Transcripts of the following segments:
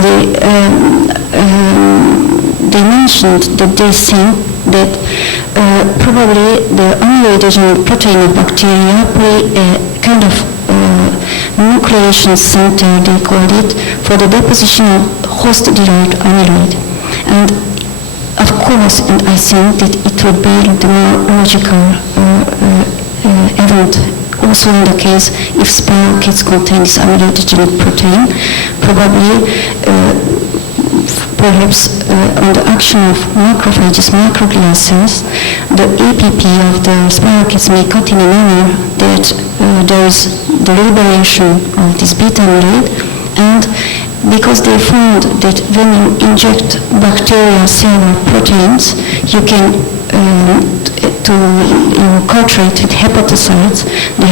study, they mentioned that they think that probably the amyloidogen protein of bacteria play a kind of nucleation center, they called it, for the deposition of host-derived amyloid. And of course, and I think that it would be the more logical event also in the case if spirochetes contain this amyloidogenic protein, probably perhaps on the action of macrophages, microglia cells, the APP of the spirochetes may cut in a manner that there is the liberation of this beta amyloid, and because they found that when you inject bacterial cellular proteins, you can culturate with hepatocytes. The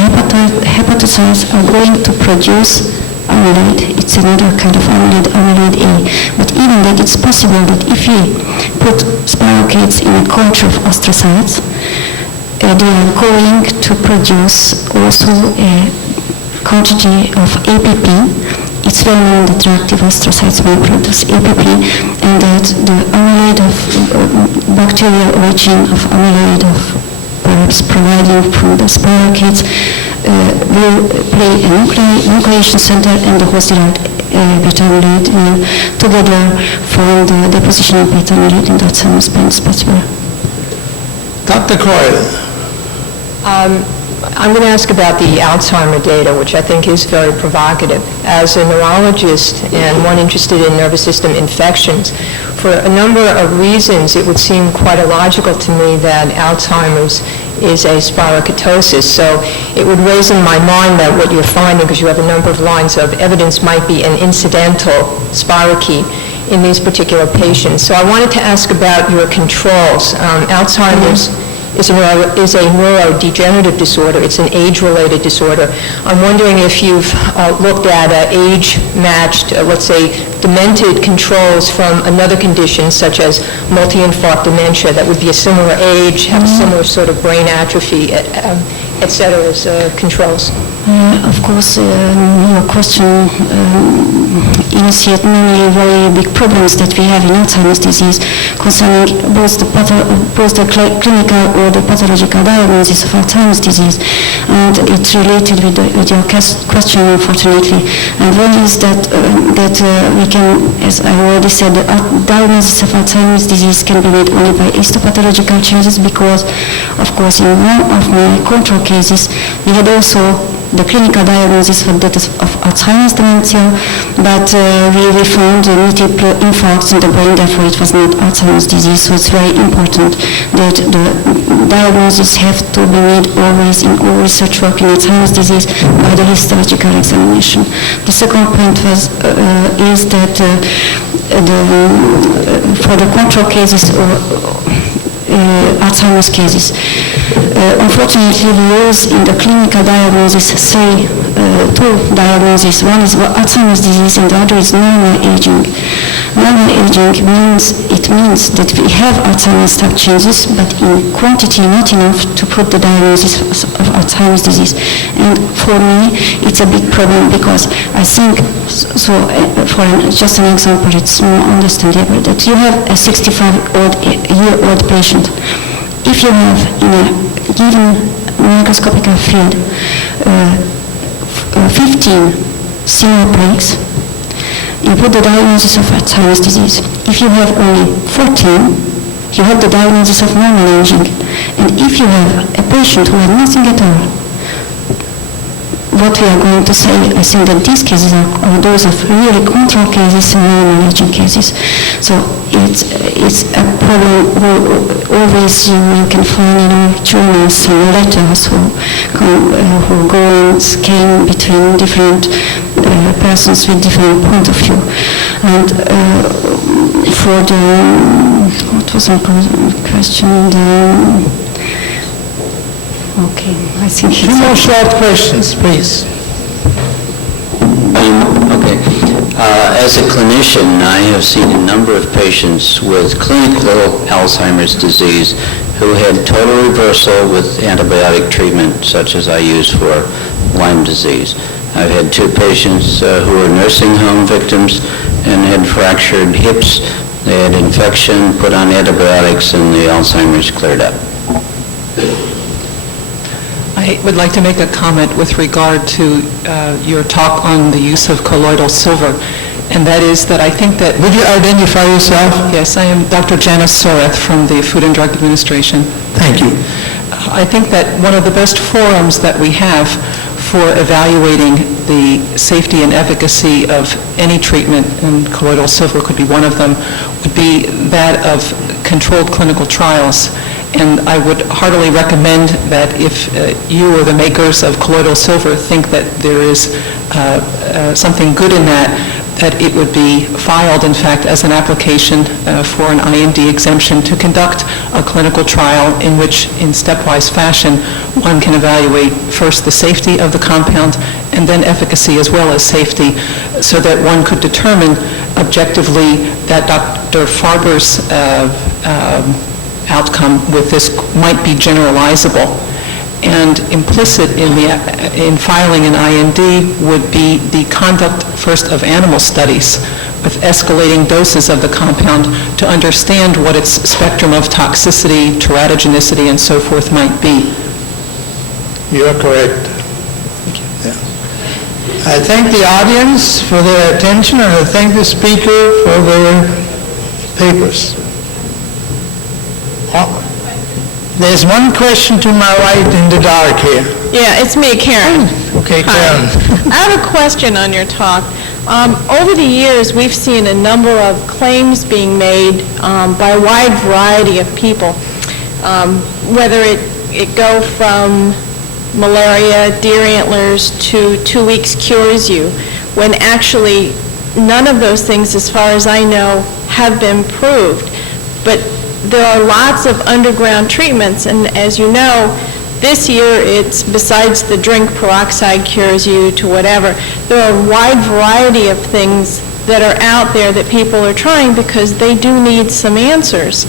hepatocytes are going to produce amyloid. It's another kind of amyloid A. But even that, it's possible that if we put spirochetes in a culture of astrocytes, they are going to produce also a quantity of APP. It's well known that reactive astrocytes will produce APP, and that the amyloid of bacterial origin of amyloid of perhaps providing from the spirochetes will play a nucleation center, and the host-derived beta amyloid will together form the deposition of beta amyloid in that same space possible. Dr. Croydon. I'm going to ask about the Alzheimer data, which I think is very provocative. As a neurologist and one interested in nervous system infections, for a number of reasons, it would seem quite illogical to me that Alzheimer's is a spiroketosis. So it would raise in my mind that what you're finding, because you have a number of lines of evidence, might be an incidental spirochete in these particular patients. So I wanted to ask about your controls. Alzheimer's is a neurodegenerative disorder. It's an age-related disorder. I'm wondering if you've looked at age-matched, let's say, demented controls from another condition, such as multi-infarct dementia, that would be a similar age, have a similar sort of brain atrophy, et cetera, as controls. Of course, your question initiates many very big problems that we have in Alzheimer's disease concerning both the clinical or the pathological diagnosis of Alzheimer's disease. And it's related with your question, unfortunately. And one is that we can, as I already said, the diagnosis of Alzheimer's disease can be made only by histopathological changes, because, of course, in one of my control cases, we had also the clinical diagnosis of Alzheimer's dementia, but we found multiple infarcts in the brain, therefore it was not Alzheimer's disease. So it's very important that the diagnosis have to be made always in all research work in Alzheimer's disease by the histological examination. The second point is that for the control cases or Alzheimer's cases, unfortunately, we use in the clinical diagnosis two diagnoses. One is Alzheimer's disease, and the other is normal aging. Normal aging means that we have Alzheimer's type changes, but in quantity not enough to put the diagnosis of Alzheimer's disease. And for me, it's a big problem, because I think, just an example, it's more understandable that you have a 65-year-old patient. If you have in a given microscopical field 15 similar plaques, you put the diagnosis of Alzheimer's disease. If you have only 14, you have the diagnosis of normal aging. And if you have a patient who had nothing at all, what we are going to say, I think that these cases are those of really control cases and normal aging cases. So it's a problem always you can find in our journals and letters who go and scan between different persons with different point of view. And for the, what was my question? Okay, I think two more short questions, please. Okay. As a clinician, I have seen a number of patients with clinical Alzheimer's disease who had total reversal with antibiotic treatment, such as I use for Lyme disease. I've had two patients who were nursing home victims and had fractured hips. They had infection, put on antibiotics, and the Alzheimer's cleared up. I would like to make a comment with regard to your talk on the use of colloidal silver, and that is that I think that... Would you identify yourself? Yes, I am Dr. Janice Soreth from the Food and Drug Administration. Thank you. I think that one of the best forums that we have for evaluating the safety and efficacy of any treatment, and colloidal silver could be one of them, would be that of controlled clinical trials. And I would heartily recommend that if you or the makers of colloidal silver think that there is something good in that it would be filed, in fact, as an application for an IND exemption to conduct a clinical trial in which, in stepwise fashion, one can evaluate first the safety of the compound and then efficacy as well as safety, so that one could determine objectively that Dr. Farber's outcome with this might be generalizable. And implicit in filing an IND would be the conduct first of animal studies with escalating doses of the compound to understand what its spectrum of toxicity, teratogenicity, and so forth might be. You are correct. Thank you. Yeah. I thank the audience for their attention, and I thank the speaker for their papers. There's one question to my right in the dark here. Yeah, it's me, Karen. Okay, Hi. Karen. I have a question on your talk. Over the years, we've seen a number of claims being made by a wide variety of people, whether it go from malaria, deer antlers, to 2 weeks cures you, when actually none of those things, as far as I know, have been proved. But there are lots of underground treatments, and as you know, this year it's, besides the drink peroxide cures you to whatever, there are a wide variety of things that are out there that people are trying because they do need some answers.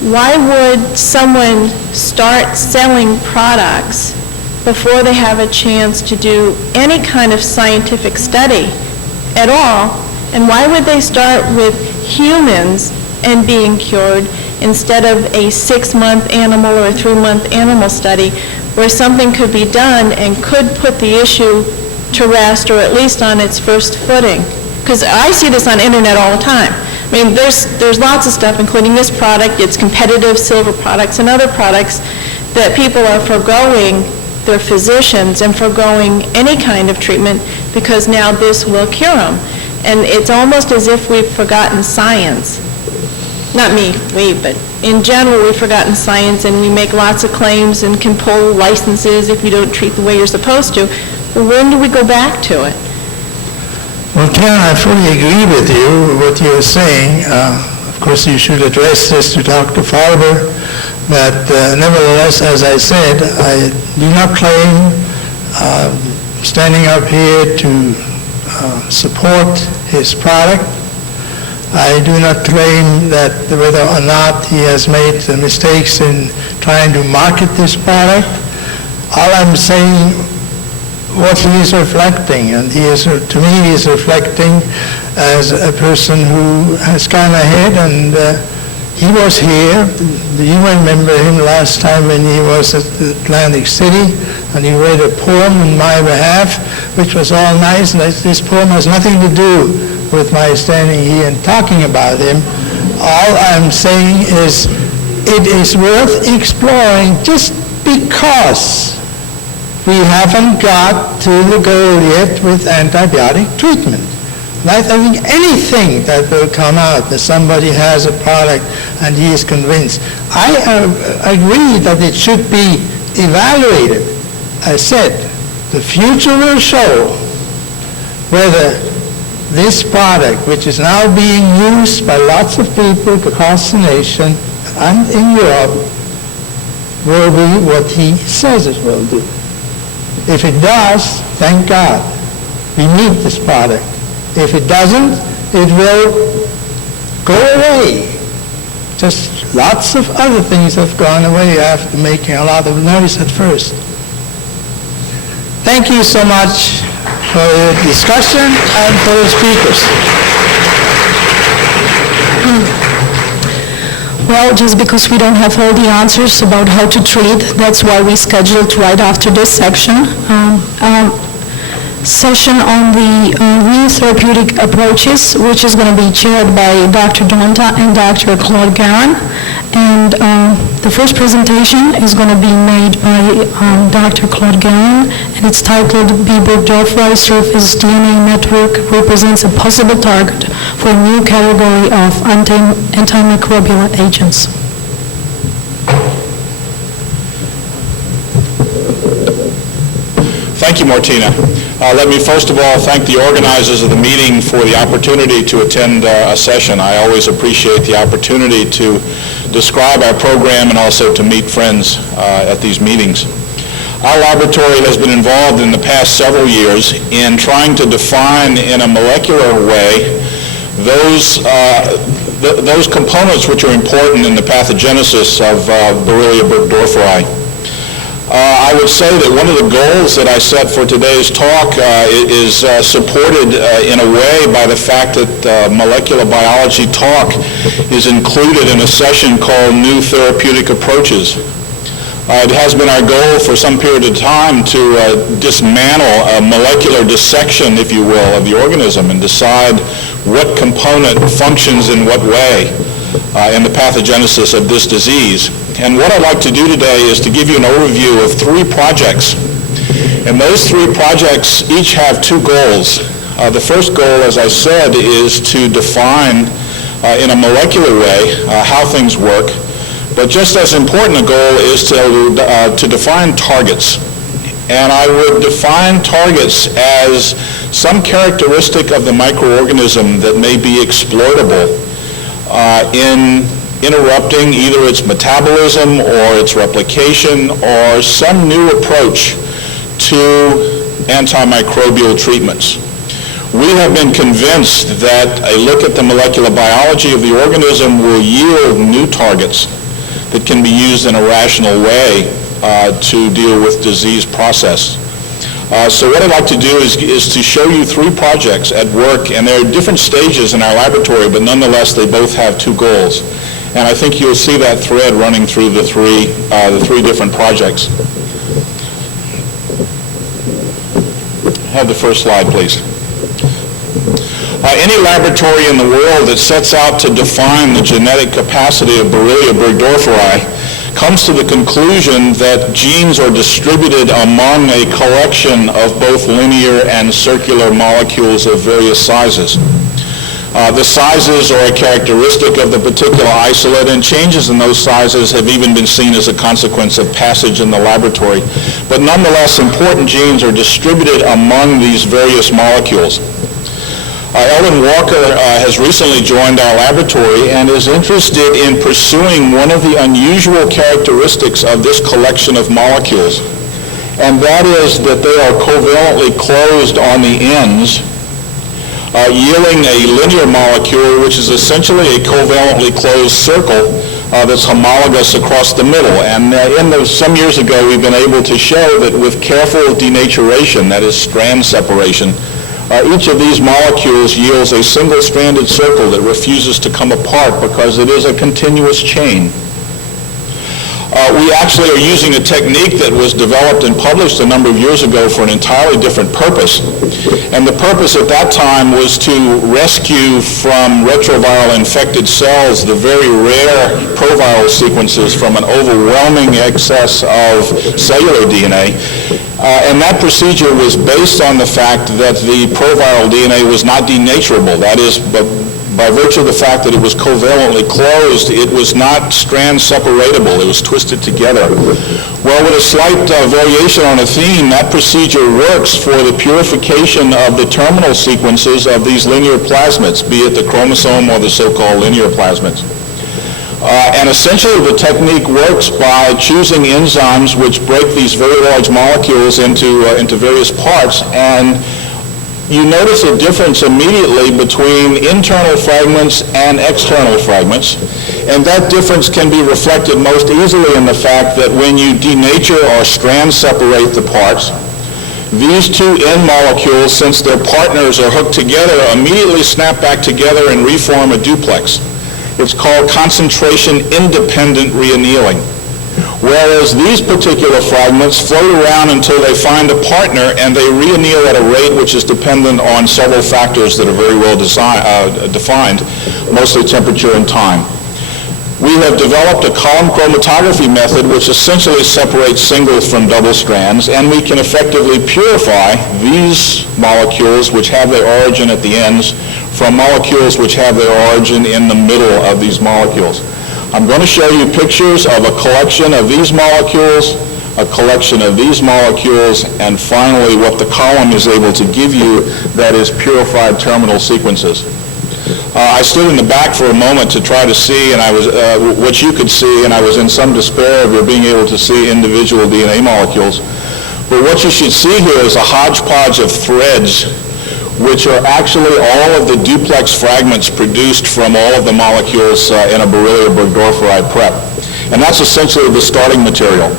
Why would someone start selling products before they have a chance to do any kind of scientific study at all? And why would they start with humans and being cured instead of a 6-month animal or a 3-month animal study where something could be done and could put the issue to rest, or at least on its first footing? Because I see this on the internet all the time. I mean, there's lots of stuff, including this product, it's competitive silver products and other products that people are foregoing their physicians and foregoing any kind of treatment because now this will cure them. And it's almost as if we've forgotten science. Not me, we, but in general, we've forgotten science, and we make lots of claims and can pull licenses if you don't treat the way you're supposed to. Well, when do we go back to it? Well, Karen, I fully agree with you, what you're saying. Of course, you should address this to Dr. Farber, but nevertheless, as I said, I do not claim standing up here to support his product. I do not claim that whether or not he has made mistakes in trying to market this product. All I'm saying, what he is reflecting, and he is, to me, he is reflecting as a person who has gone ahead, and he was here. You remember him last time when he was at Atlantic City, and he read a poem on my behalf, which was all nice, and this poem has nothing to do with my standing here and talking about him. All I'm saying is it is worth exploring just because we haven't got to the goal yet with antibiotic treatment. I think anything that will come out that somebody has a product and he is convinced. I agree that it should be evaluated. I said the future will show whether this product, which is now being used by lots of people across the nation and in Europe, will be what he says it will do. If it does, thank God. We need this product. If it doesn't, it will go away. Just lots of other things have gone away after making a lot of noise at first. Thank you so much for the discussion and for the speakers. Well, just because we don't have all the answers about how to treat, that's why we scheduled right after this section. Session on the new therapeutic approaches, which is going to be chaired by Dr. Donta and Dr. Claude Garin. And the first presentation is going to be made by Dr. Claude Garin, and it's titled B-Burgdorferi Surface DNA Network Represents a Possible Target for a New Category of Antimicrobial Agents. Thank you, Martina. Let me first of all thank the organizers of the meeting for the opportunity to attend a session. I always appreciate the opportunity to describe our program and also to meet friends at these meetings. Our laboratory has been involved in the past several years in trying to define in a molecular way those components which are important in the pathogenesis of Borrelia burgdorferi. I would say that one of the goals that I set for today's talk is supported in a way by the fact that molecular biology talk is included in a session called New Therapeutic Approaches. It has been our goal for some period of time to dismantle a molecular dissection, if you will, of the organism and decide what component functions in what way in the pathogenesis of this disease. And what I'd like to do today is to give you an overview of 3 projects. And those 3 projects each have 2 goals. The first goal, as I said, is to define in a molecular way how things work. But just as important a goal is to define targets. And I would define targets as some characteristic of the microorganism that may be exploitable in interrupting either its metabolism or its replication or some new approach to antimicrobial treatments. We have been convinced that a look at the molecular biology of the organism will yield new targets that can be used in a rational way to deal with disease process. So what I'd like to do is to show you 3 projects at work, and there are different stages in our laboratory, but nonetheless they both have 2 goals. And I think you'll see that thread running through the three different projects. Have the first slide, please. Any laboratory in the world that sets out to define the genetic capacity of Borrelia burgdorferi comes to the conclusion that genes are distributed among a collection of both linear and circular molecules of various sizes. The sizes are a characteristic of the particular isolate, and changes in those sizes have even been seen as a consequence of passage in the laboratory. But nonetheless, important genes are distributed among these various molecules. Ellen Walker has recently joined our laboratory and is interested in pursuing one of the unusual characteristics of this collection of molecules, and that is that they are covalently closed on the ends, yielding a linear molecule which is essentially a covalently closed circle that's homologous across the middle. And some years ago we've been able to show that with careful denaturation, that is strand separation, each of these molecules yields a single-stranded circle that refuses to come apart because it is a continuous chain. We actually are using a technique that was developed and published a number of years ago for an entirely different purpose. And the purpose at that time was to rescue from retroviral infected cells the very rare proviral sequences from an overwhelming excess of cellular DNA. And that procedure was based on the fact that the proviral DNA was not denaturable. That is, by virtue of the fact that it was covalently closed, it was not strand separatable. It was twisted together. Well, with a slight variation on a theme, that procedure works for the purification of the terminal sequences of these linear plasmids, be it the chromosome or the so-called linear plasmids. And essentially the technique works by choosing enzymes which break these very large molecules into various parts, and you notice a difference immediately between internal fragments and external fragments, and that difference can be reflected most easily in the fact that when you denature or strand separate the parts, these 2 end molecules, since their partners are hooked together, immediately snap back together and reform a duplex. It's called concentration-independent reannealing. Whereas these particular fragments float around until they find a partner and they reanneal at a rate which is dependent on several factors that are very well defined, mostly temperature and time. We have developed a column chromatography method which essentially separates singles from double strands, and we can effectively purify these molecules which have their origin at the ends from molecules which have their origin in the middle of these molecules. I'm going to show you pictures of a collection of these molecules, a collection of these molecules, and finally what the column is able to give you, that is purified terminal sequences. I stood in the back for a moment to try to see, and I was what you could see, and I was in some despair of being able to see individual DNA molecules. But what you should see here is a hodgepodge of threads, which are actually all of the duplex fragments produced from all of the molecules in a Borrelia burgdorferi prep. And that's essentially the starting material.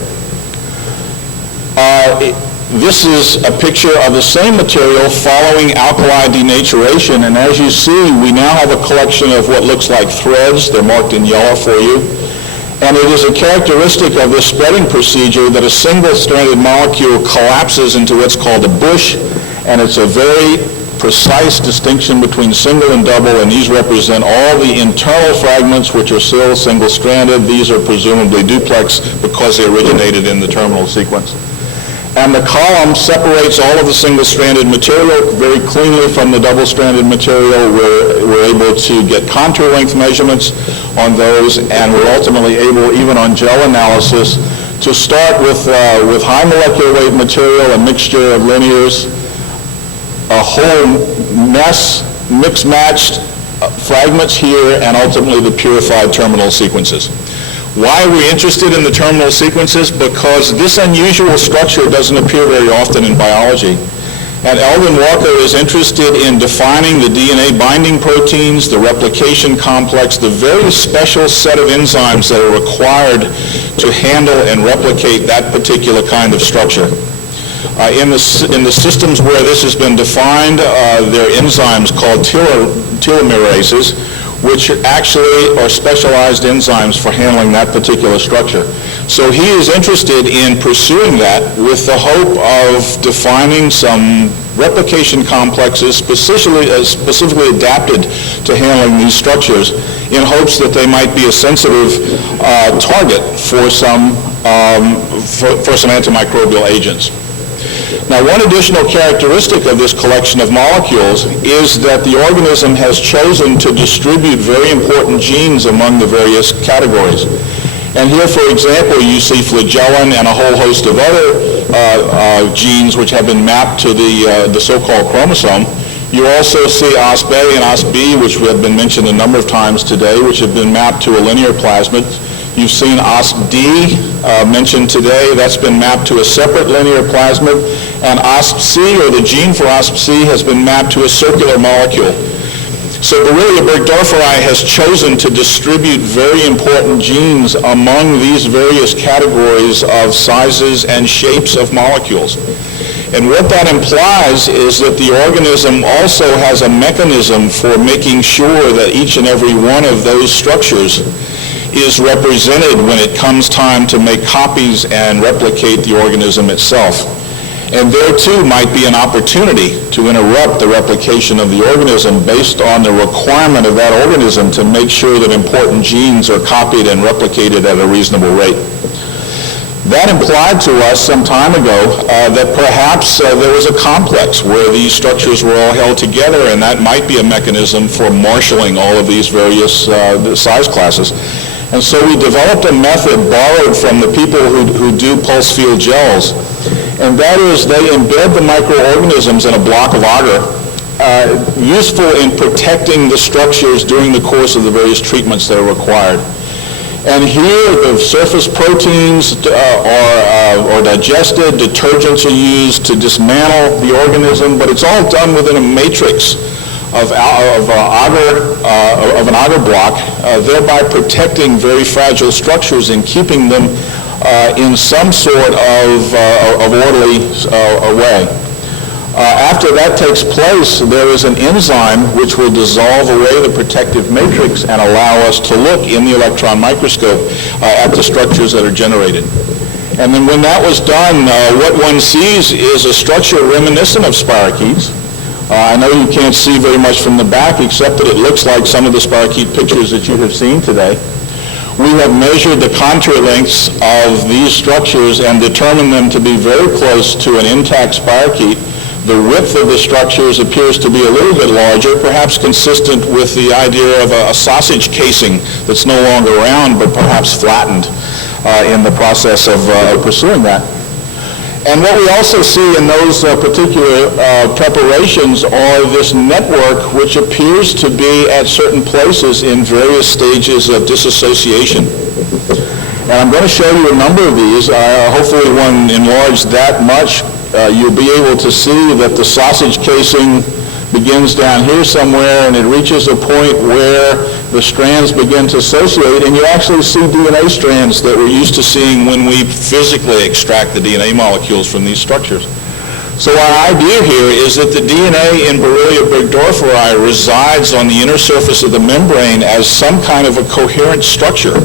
This is a picture of the same material following alkali denaturation, and as you see, we now have a collection of what looks like threads. They're marked in yellow for you. And it is a characteristic of this spreading procedure that a single-stranded molecule collapses into what's called a bush, and it's a very precise distinction between single and double, and these represent all the internal fragments which are still single-stranded. These are presumably duplex because they originated in the terminal sequence. And the column separates all of the single-stranded material very cleanly from the double-stranded material. We're able to get contour length measurements on those, and we're ultimately able, even on gel analysis, to start with high molecular weight material, a mixture of linears, a whole mess, mixed-matched fragments here, and ultimately the purified terminal sequences. Why are we interested in the terminal sequences? Because this unusual structure doesn't appear very often in biology. And Elvin Walker is interested in defining the DNA binding proteins, the replication complex, the very special set of enzymes that are required to handle and replicate that particular kind of structure. In the systems where this has been defined, there are enzymes called telomerases, which actually are specialized enzymes for handling that particular structure. So he is interested in pursuing that with the hope of defining some replication complexes specifically adapted to handling these structures, in hopes that they might be a sensitive target for some antimicrobial agents. Now, one additional characteristic of this collection of molecules is that the organism has chosen to distribute very important genes among the various categories. And here, for example, you see flagellin and a whole host of other genes which have been mapped to the so-called chromosome. You also see OSP-A and OSP-B, which have been mentioned a number of times today, which have been mapped to a linear plasmid. You've seen OSP-D mentioned today. That's been mapped to a separate linear plasmid. And OSP-C, or the gene for OSP-C, has been mapped to a circular molecule. So Borrelia burgdorferi has chosen to distribute very important genes among these various categories of sizes and shapes of molecules. And what that implies is that the organism also has a mechanism for making sure that each and every one of those structures is represented when it comes time to make copies and replicate the organism itself. And there too might be an opportunity to interrupt the replication of the organism based on the requirement of that organism to make sure that important genes are copied and replicated at a reasonable rate. That implied to us some time ago that perhaps there was a complex where these structures were all held together, and that might be a mechanism for marshalling all of these various size classes. And so we developed a method borrowed from the people who do pulse field gels, and that is they embed the microorganisms in a block of agar, useful in protecting the structures during the course of the various treatments that are required. And here the surface proteins are digested, detergents are used to dismantle the organism, but it's all done within a matrix of an agar block, thereby protecting very fragile structures and keeping them in some sort of orderly way. After that takes place, there is an enzyme which will dissolve away the protective matrix and allow us to look in the electron microscope at the structures that are generated. And then when that was done, what one sees is a structure reminiscent of spirochetes. I know you can't see very much from the back, except that it looks like some of the spirochete pictures that you have seen today. We have measured the contour lengths of these structures and determined them to be very close to an intact spirochete. The width of the structures appears to be a little bit larger, perhaps consistent with the idea of a sausage casing that's no longer round, but perhaps flattened in the process of pursuing that. And what we also see in those particular preparations are this network which appears to be at certain places in various stages of dissociation. And I'm going to show you a number of these. Hopefully when enlarged that much, you'll be able to see that the sausage casing begins down here somewhere and it reaches a point where the strands begin to associate, and you actually see DNA strands that we're used to seeing when we physically extract the DNA molecules from these structures. So our idea here is that the DNA in Borrelia burgdorferi resides on the inner surface of the membrane as some kind of a coherent structure,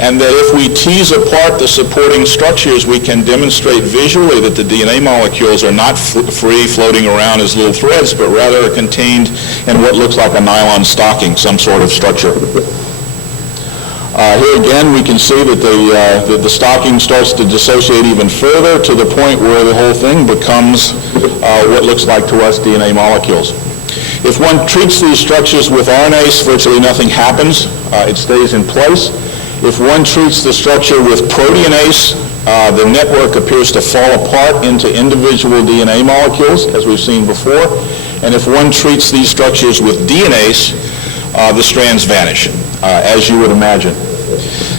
and that if we tease apart the supporting structures, we can demonstrate visually that the DNA molecules are not free floating around as little threads, but rather are contained in what looks like a nylon stocking, some sort of structure. Here again, we can see that the stocking starts to dissociate even further to the point where the whole thing becomes what looks like to us DNA molecules. If one treats these structures with RNase, virtually nothing happens. It stays in place. If one treats the structure with proteinase, the network appears to fall apart into individual DNA molecules, as we've seen before. And if one treats these structures with DNase, the strands vanish, as you would imagine.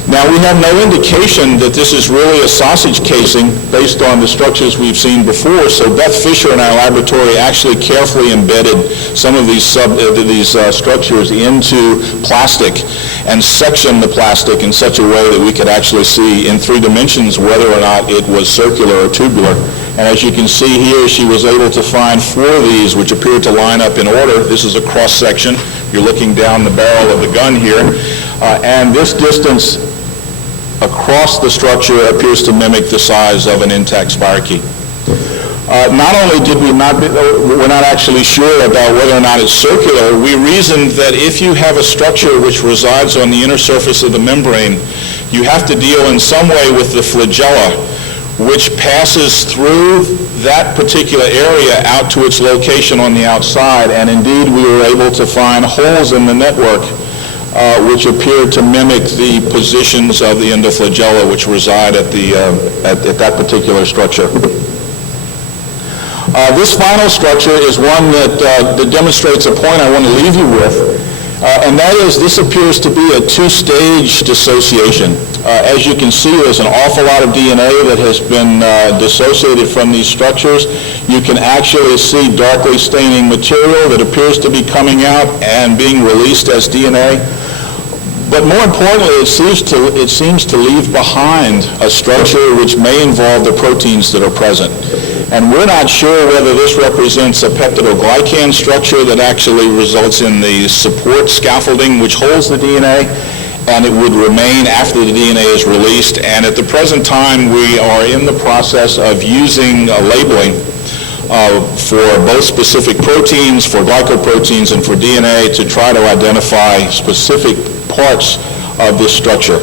Now, we have no indication that this is really a sausage casing based on the structures we've seen before, so Beth Fisher in our laboratory actually carefully embedded some of these structures into plastic and sectioned the plastic in such a way that we could actually see in 3 dimensions whether or not it was circular or tubular. And as you can see here, she was able to find 4 of these which appear to line up in order. This is a cross-section. You're looking down the barrel of the gun here. And this distance across the structure appears to mimic the size of an intact spirochete. Not only we're not actually sure about whether or not it's circular, we reasoned that if you have a structure which resides on the inner surface of the membrane, you have to deal in some way with the flagella, which passes through that particular area out to its location on the outside. And indeed, we were able to find holes in the network which appeared to mimic the positions of the endoflagella which reside at that particular structure. This final structure is one that demonstrates a point I want to leave you with, and that is this appears to be a 2-stage dissociation. As you can see, there's an awful lot of DNA that has been dissociated from these structures. You can actually see darkly staining material that appears to be coming out and being released as DNA. But more importantly, it seems to leave behind a structure which may involve the proteins that are present. And we're not sure whether this represents a peptidoglycan structure that actually results in the support scaffolding which holds the DNA, and it would remain after the DNA is released. And at the present time, we are in the process of using labeling for both specific proteins, for glycoproteins, and for DNA to try to identify specific parts of this structure.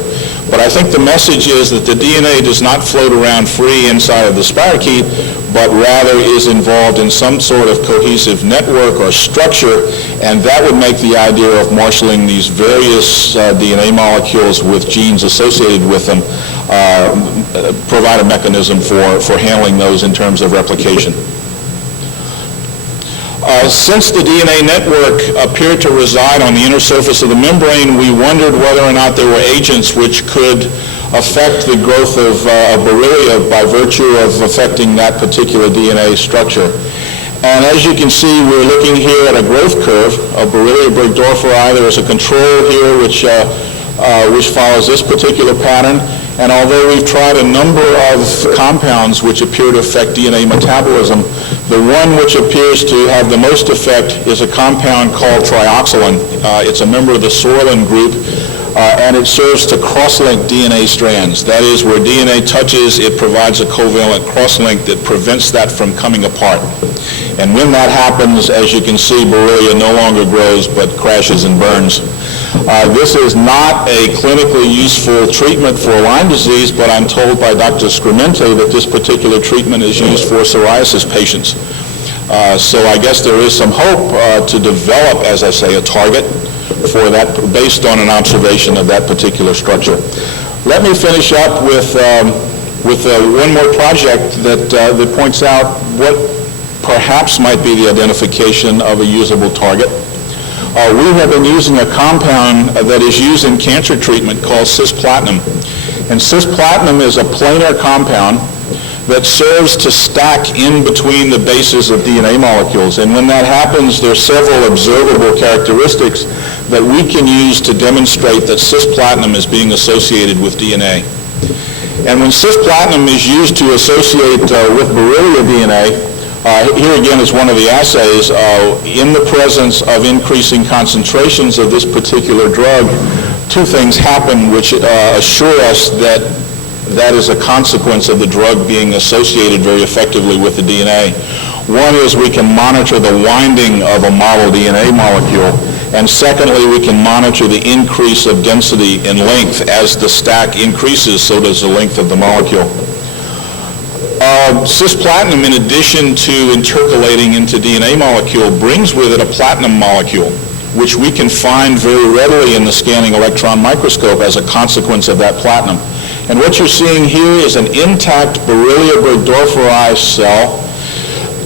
But I think the message is that the DNA does not float around free inside of the spirochete, but rather is involved in some sort of cohesive network or structure, and that would make the idea of marshaling these various DNA molecules with genes associated with them provide a mechanism for handling those in terms of replication. Since the DNA network appeared to reside on the inner surface of the membrane, we wondered whether or not there were agents which could affect the growth of Borrelia by virtue of affecting that particular DNA structure. And as you can see, we're looking here at a growth curve of Borrelia burgdorferi. There is a control here which follows this particular pattern. And although we've tried a number of compounds which appear to affect DNA metabolism, the one which appears to have the most effect is a compound called trioxylin. It's a member of the sorolin group, and it serves to cross-link DNA strands. That is, where DNA touches, it provides a covalent cross-link that prevents that from coming apart. And when that happens, as you can see, Borrelia no longer grows but crashes and burns. This is not a clinically useful treatment for Lyme disease, but I'm told by Dr. Scremente that this particular treatment is used for psoriasis patients. So I guess there is some hope to develop, as I say, a target for that based on an observation of that particular structure. Let me finish up with one more project that points out what perhaps might be the identification of a usable target. We have been using a compound that is used in cancer treatment called cisplatin. And cisplatin is a planar compound that serves to stack in between the bases of DNA molecules. And when that happens, there are several observable characteristics that we can use to demonstrate that cisplatin is being associated with DNA. And when cisplatin is used to associate with Borrelia DNA, here again is one of the assays. In the presence of increasing concentrations of this particular drug, two things happen which assure us that that is a consequence of the drug being associated very effectively with the DNA. One is we can monitor the winding of a model DNA molecule, and secondly, we can monitor the increase of density and length. As the stack increases, so does the length of the molecule. Cisplatin, in addition to intercalating into DNA molecule, brings with it a platinum molecule, which we can find very readily in the scanning electron microscope as a consequence of that platinum. And what you're seeing here is an intact Borrelia burgdorferi cell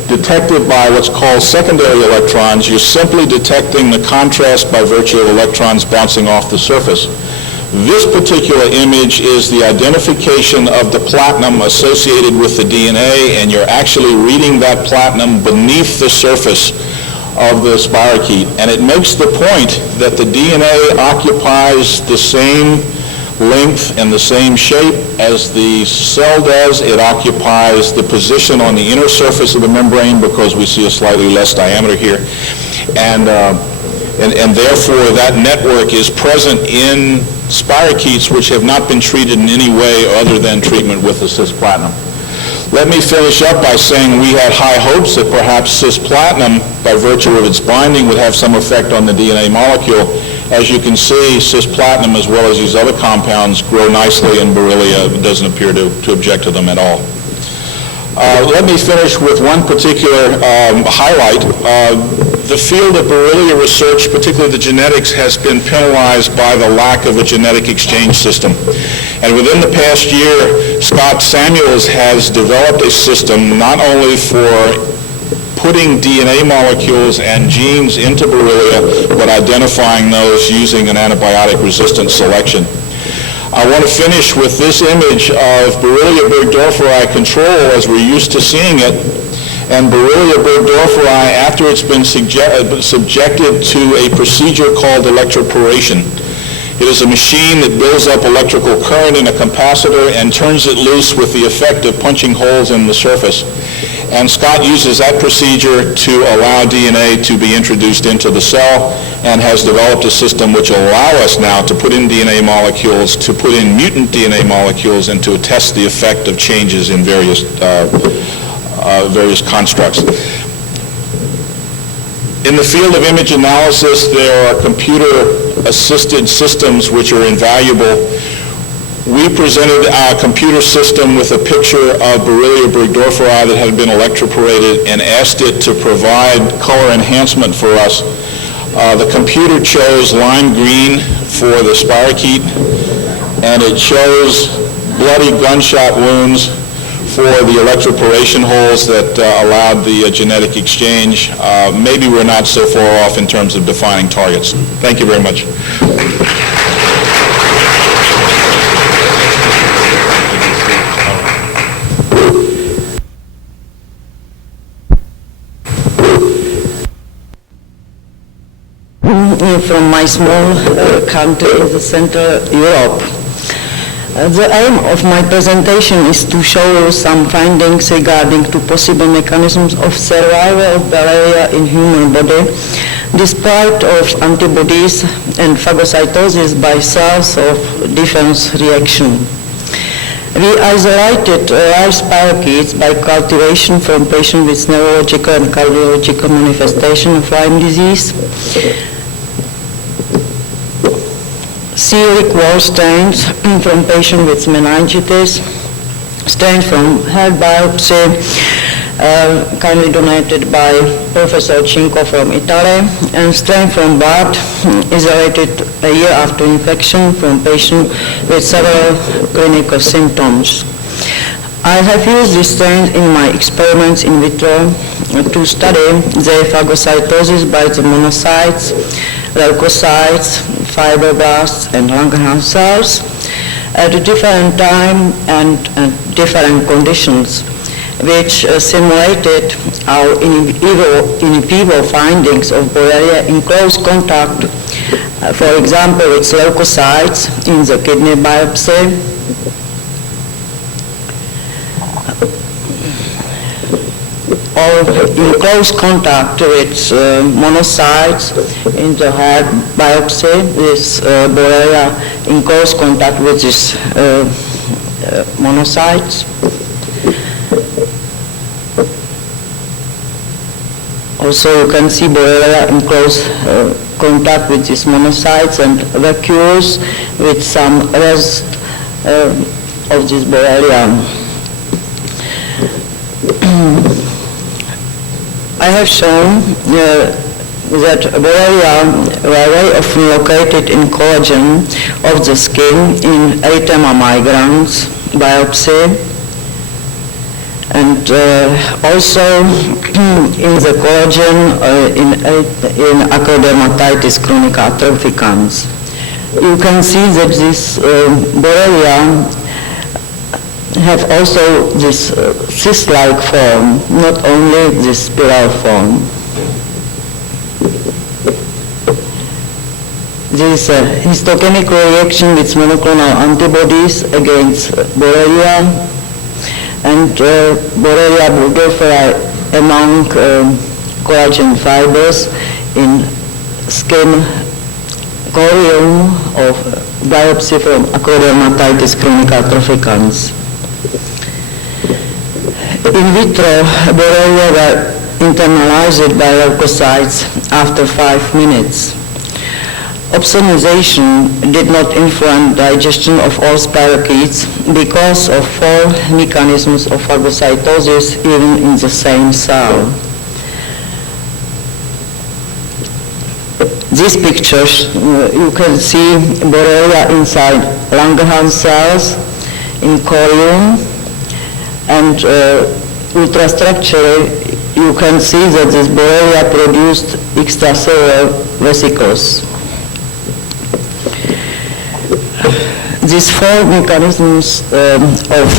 detected by what's called secondary electrons. You're simply detecting the contrast by virtue of electrons bouncing off the surface. This particular image is the identification of the platinum associated with the DNA, and you're actually reading that platinum beneath the surface of the spirochete. And it makes the point that the DNA occupies the same length and the same shape as the cell does. It occupies the position on the inner surface of the membrane because we see a slightly less diameter here. And therefore that network is present in spirochetes which have not been treated in any way other than treatment with the cisplatin. Let me finish up by saying we had high hopes that perhaps cisplatin, by virtue of its binding, would have some effect on the DNA molecule. As you can see, cisplatin, as well as these other compounds, grow nicely, and Borrelia doesn't appear to object to them at all. Let me finish with one particular highlight. The field of Borrelia research, particularly the genetics, has been penalized by the lack of a genetic exchange system. And within the past year, Scott Samuels has developed a system not only for putting DNA molecules and genes into Borrelia, but identifying those using an antibiotic-resistant selection. I want to finish with this image of Borrelia burgdorferi control as we're used to seeing it. And Borrelia burgdorferi, after it's been subjected to a procedure called electroporation. It is a machine that builds up electrical current in a capacitor and turns it loose with the effect of punching holes in the surface. And Scott uses that procedure to allow DNA to be introduced into the cell, and has developed a system which will allow us now to put in DNA molecules, to put in mutant DNA molecules, and to test the effect of changes in various constructs. In the field of image analysis, there are computer-assisted systems which are invaluable. We presented our computer system with a picture of Borrelia burgdorferi that had been electroporated and asked it to provide color enhancement for us. The computer chose lime green for the spirochete, and it chose bloody gunshot wounds for the electroporation holes that allowed the genetic exchange. Maybe we're not so far off in terms of defining targets. Thank you very much. From my small country in the Central Europe. The aim of my presentation is to show you some findings regarding to possible mechanisms of survival of Borrelia in human body, despite of antibodies and phagocytosis by cells of defense reaction. We isolated rice parakeets by cultivation from patients with neurological and cardiological manifestation of Lyme disease. Celiac wall stains from patients with meningitis, stains from hair biopsy, kindly donated by Professor Cinco from Italy, and stain from blood isolated a year after infection from patients with several clinical symptoms. I have used these stains in my experiments in vitro to study the phagocytosis by the monocytes, leukocytes, fibroblasts, and Langerhans cells at a different time and different conditions, which simulated our in vivo findings of Borrelia in close contact, for example, with leukocytes in the kidney biopsy, or in close contact with monocytes in the hair biopsy, this Borrelia in close contact with these monocytes. Also, you can see Borrelia in close contact with these monocytes and vacuoles with some rest of this Borrelia. I have shown that Borrelia were very often located in collagen of the skin in erythema migrans biopsy, and also in the collagen in acrodermatitis chronica atrophicans. You can see that this Borrelia have also this cyst-like form, not only this spiral form. There is a histochemical reaction with monoclonal antibodies against Borrelia, and Borrelia burgdorferi among collagen fibers in skin corium of biopsy from acrodermatitis chronica atrophicans. In vitro, Borrelia were internalized by leukocytes after 5 minutes. Opsonization did not influence digestion of all spirochetes because of 4 mechanisms of phagocytosis even in the same cell. These pictures, you can see Borrelia inside Langerhans cells in corium, and ultrastructurally you can see that this Borrelia produced extracellular vesicles. These 4 mechanisms of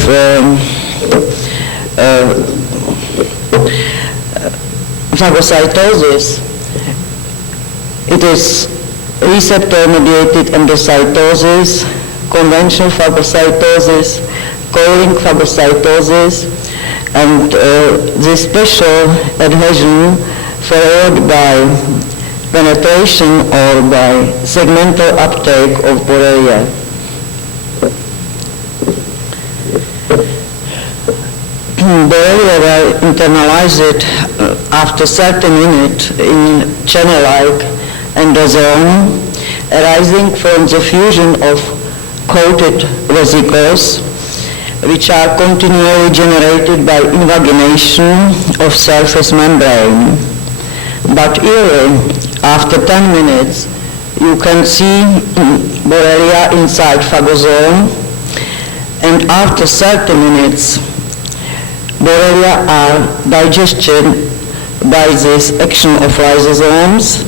phagocytosis, it is receptor-mediated endocytosis, conventional phagocytosis, co-link phagocytosis, and this special adhesion followed by penetration or by segmental uptake of Borrelia. Borrelia were internalized after 30 minutes in channel-like endosome arising from the fusion of coated vesicles, which are continually generated by invagination of surface membrane. But even after 10 minutes, you can see Borrelia inside phagosome, and after 30 minutes, Borrelia are digested by this action of lysosomes,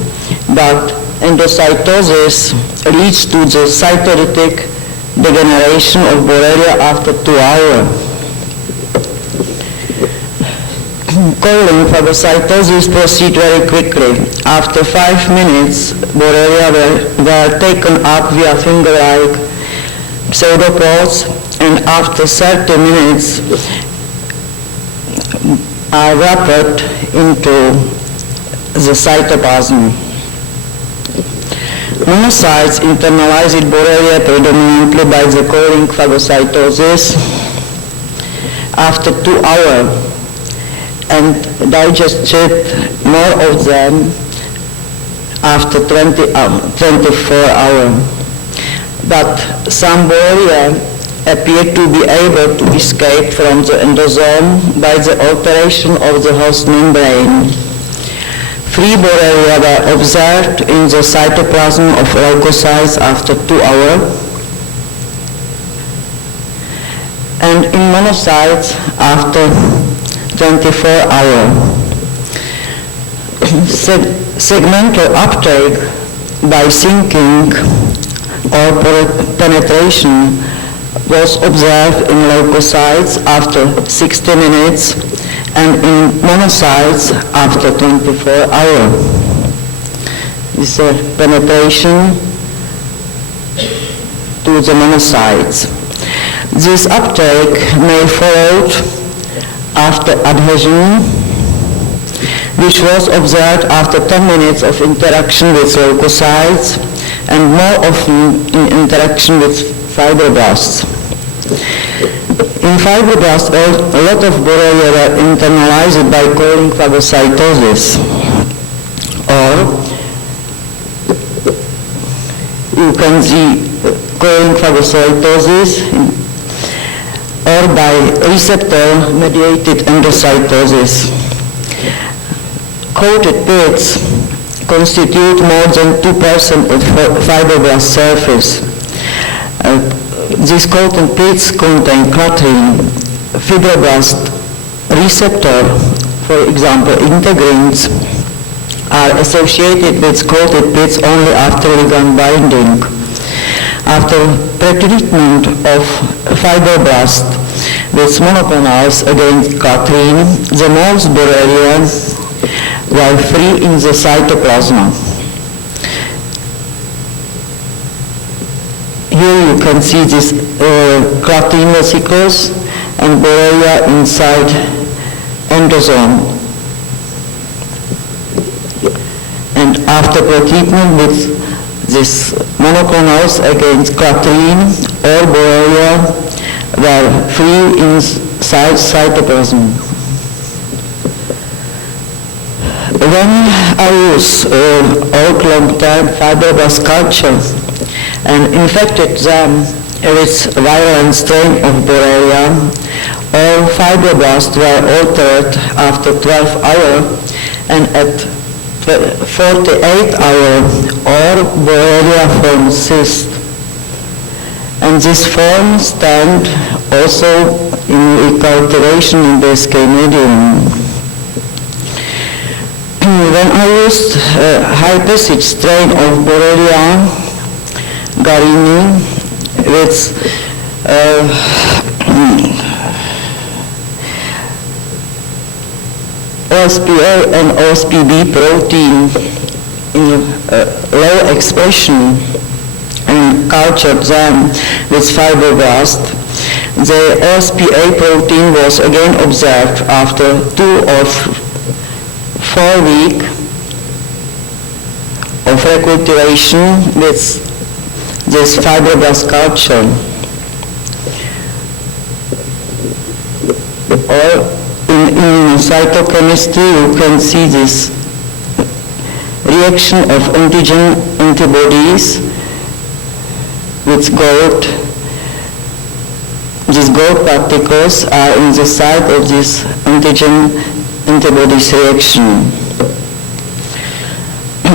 but endocytosis leads to the cytolytic degeneration of Borrelia after 2 hours. Co-link phagocytosis proceeds very quickly. After 5 minutes, Borrelia were taken up via finger-like pseudopods, and after 30 minutes are wrapped into the cytoplasm. Monocytes internalize Borrelia predominantly by the coring phagocytosis after 2 hours and digested more of them after 24 hours. But some Borrelia appear to be able to escape from the endosome by the alteration of the host membrane. 3 Borrelia were observed in the cytoplasm of leukocytes after 2 hours, and in monocytes after 24 hours. Segmental uptake by sinking or penetration was observed in leukocytes after 60 minutes and in monocytes after 24 hours. This is penetration to the monocytes. This uptake may follow after adhesion, which was observed after 10 minutes of interaction with leukocytes and more often in interaction with fibroblasts. In fibroblasts, a lot of Borrelia were internalized by coring phagocytosis, or you can see coring phagocytosis, or by receptor-mediated endocytosis. Coated pits constitute more than 2% of fibroblast surface. These coated pits contain clathrin, fibroblast receptor, for example, integrins, are associated with coated pits only after ligand binding. After pretreatment of fibroblast with monoclonals against clathrin, the most Borrelia were free in the cytoplasm. Here you can see this clathrin vesicles and Borrelia inside endosome. And after pretreatment with this monoclonals against clathrin, all Borrelia were free inside cytoplasm. When I use old long-term fibroblast culture and infected them with virulent strain of Borrelia, all fibroblasts were altered after 12 hours, and at 48 hours, all Borrelia formed cyst. And this form stand also in recultivation in the SK medium. When I used high passage strain of Borrelia garini with OSPA and OSPB protein in low expression and cultured them with fibroblast, the OSPA protein was again observed after 2 or 4 weeks of recultivation with this fibroblast culture. Or in cytochemistry, you can see this reaction of antigen antibodies with gold. These gold particles are in the site of this antigen antibodies reaction.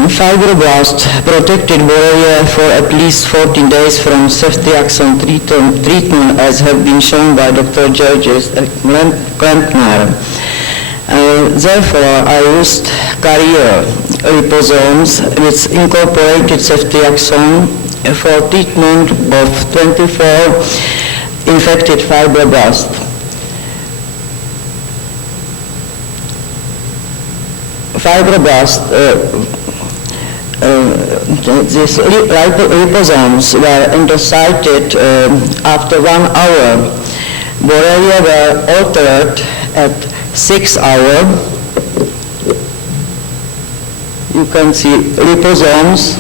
Fibroblast protected Borrelia for at least 14 days from ceftriaxone treatment, as have been shown by Dr. Georges Klempner. Therefore, I used carrier liposomes with incorporated ceftriaxone for treatment of 24 infected fibroblasts. Fibroblast these liposomes were endocyted after 1 hour. Borrelia were altered at 6 hours. You can see liposomes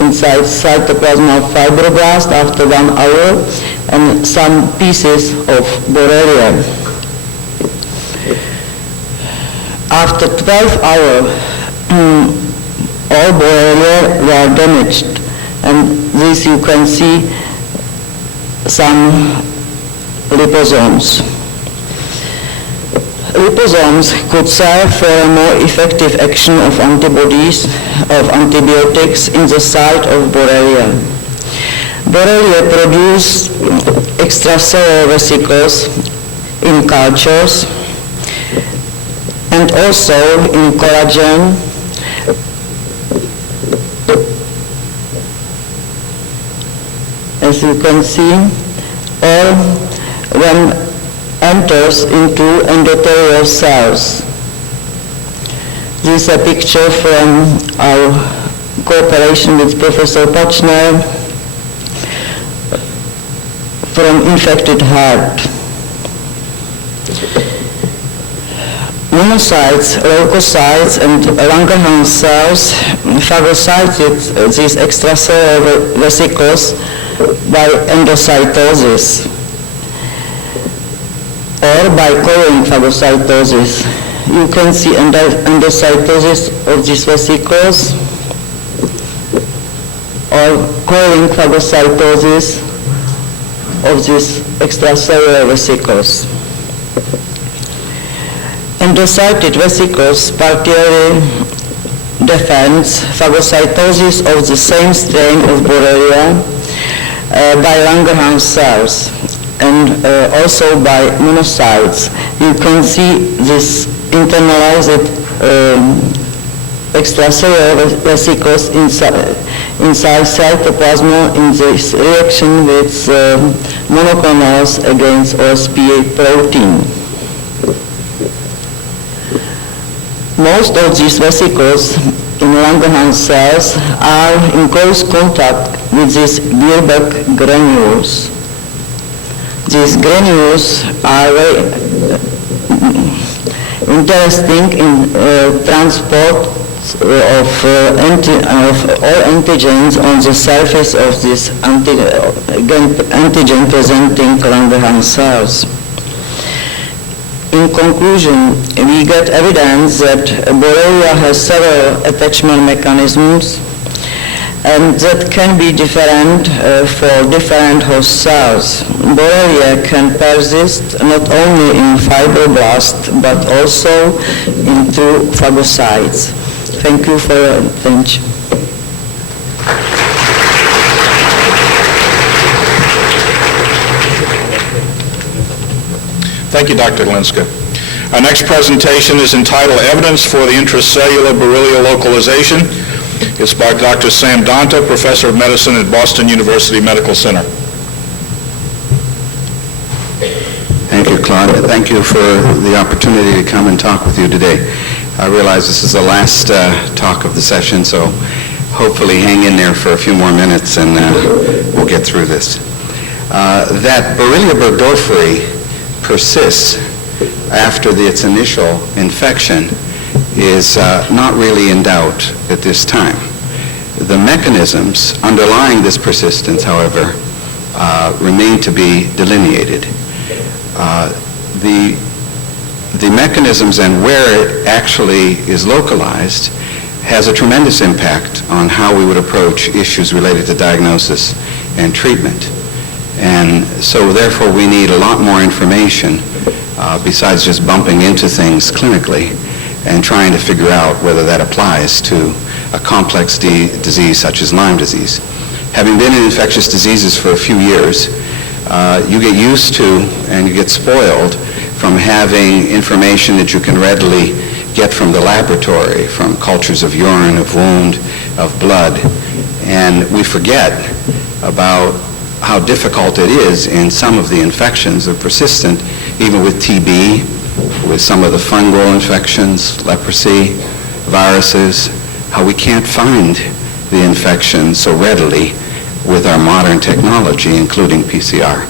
inside cytoplasm of fibroblast after 1 hour and some pieces of Borrelia. After 12 hours, all Borrelia were damaged, and this you can see some liposomes. Liposomes could serve for a more effective action of antibodies, of antibiotics in the site of Borrelia. Borrelia produce extracellular vesicles in cultures and also in collagen, as you can see, or when enters into endothelial cells. This is a picture from our cooperation with Professor Pachner from infected heart. Monocytes, leukocytes, and Langerhans cells phagocyted these extracellular vesicles by endocytosis or by coring phagocytosis. You can see endocytosis of these vesicles or coring phagocytosis of these extracellular vesicles. Endocyted vesicles partially defends phagocytosis of the same strain of Borrelia by Langerhans cells and also by monocytes. You can see this internalized extracellular vesicles inside cytoplasm in this reaction with monoclonals against OSPA protein. Most of these vesicles in Langerhans cells are in close contact with these Birbeck granules. These granules are very interesting in transport of all antigens on the surface of these antigen-presenting Langerhans cells. In conclusion, we get evidence that Borrelia has several attachment mechanisms and that can be different for different host cells. Borrelia can persist not only in fibroblasts but also into phagocytes. Thank you for your attention. Thank you, Dr. Linska. Our next presentation is entitled Evidence for the Intracellular Borrelia Localization. It's by Dr. Sam Donta, Professor of Medicine at Boston University Medical Center. Thank you, Claude. Thank you for the opportunity to come and talk with you today. I realize this is the last talk of the session, so hopefully hang in there for a few more minutes and we'll get through this. That Borrelia burgdorferi persists after its initial infection is not really in doubt at this time. The mechanisms underlying this persistence, however, remain to be delineated. The mechanisms and where it actually is localized has a tremendous impact on how we would approach issues related to diagnosis and treatment. And so therefore we need a lot more information besides just bumping into things clinically and trying to figure out whether that applies to a complex disease such as Lyme disease. Having been in infectious diseases for a few years, you get used to and you get spoiled from having information that you can readily get from the laboratory, from cultures of urine, of wound, of blood, and we forget about how difficult it is in some of the infections that are persistent, even with TB, with some of the fungal infections, leprosy, viruses, how we can't find the infection so readily with our modern technology, including PCR.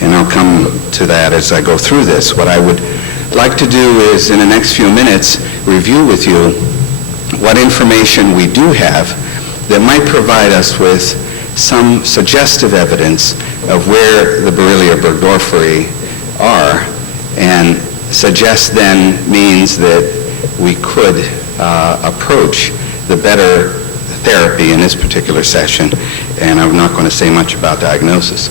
And I'll come to that as I go through this. What I would like to do is, in the next few minutes, review with you what information we do have that might provide us with some suggestive evidence of where the Borrelia burgdorferi are, and suggest then means that we could approach the better therapy in this particular session, and I'm not going to say much about diagnosis.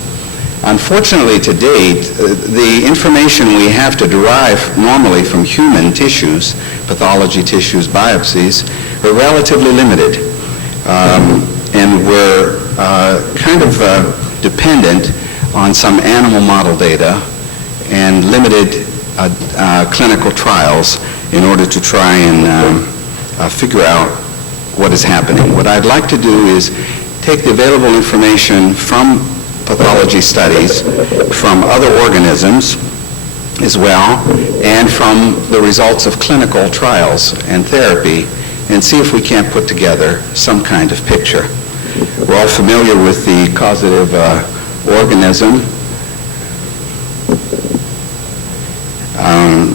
Unfortunately, to date, the information we have to derive normally from human tissues, pathology tissues, biopsies, are relatively limited. And we're kind of dependent on some animal model data and limited clinical trials in order to try and figure out what is happening. What I'd like to do is take the available information from pathology studies, from other organisms as well, and from the results of clinical trials and therapy, and see if we can't put together some kind of picture. We're all familiar with the causative organism,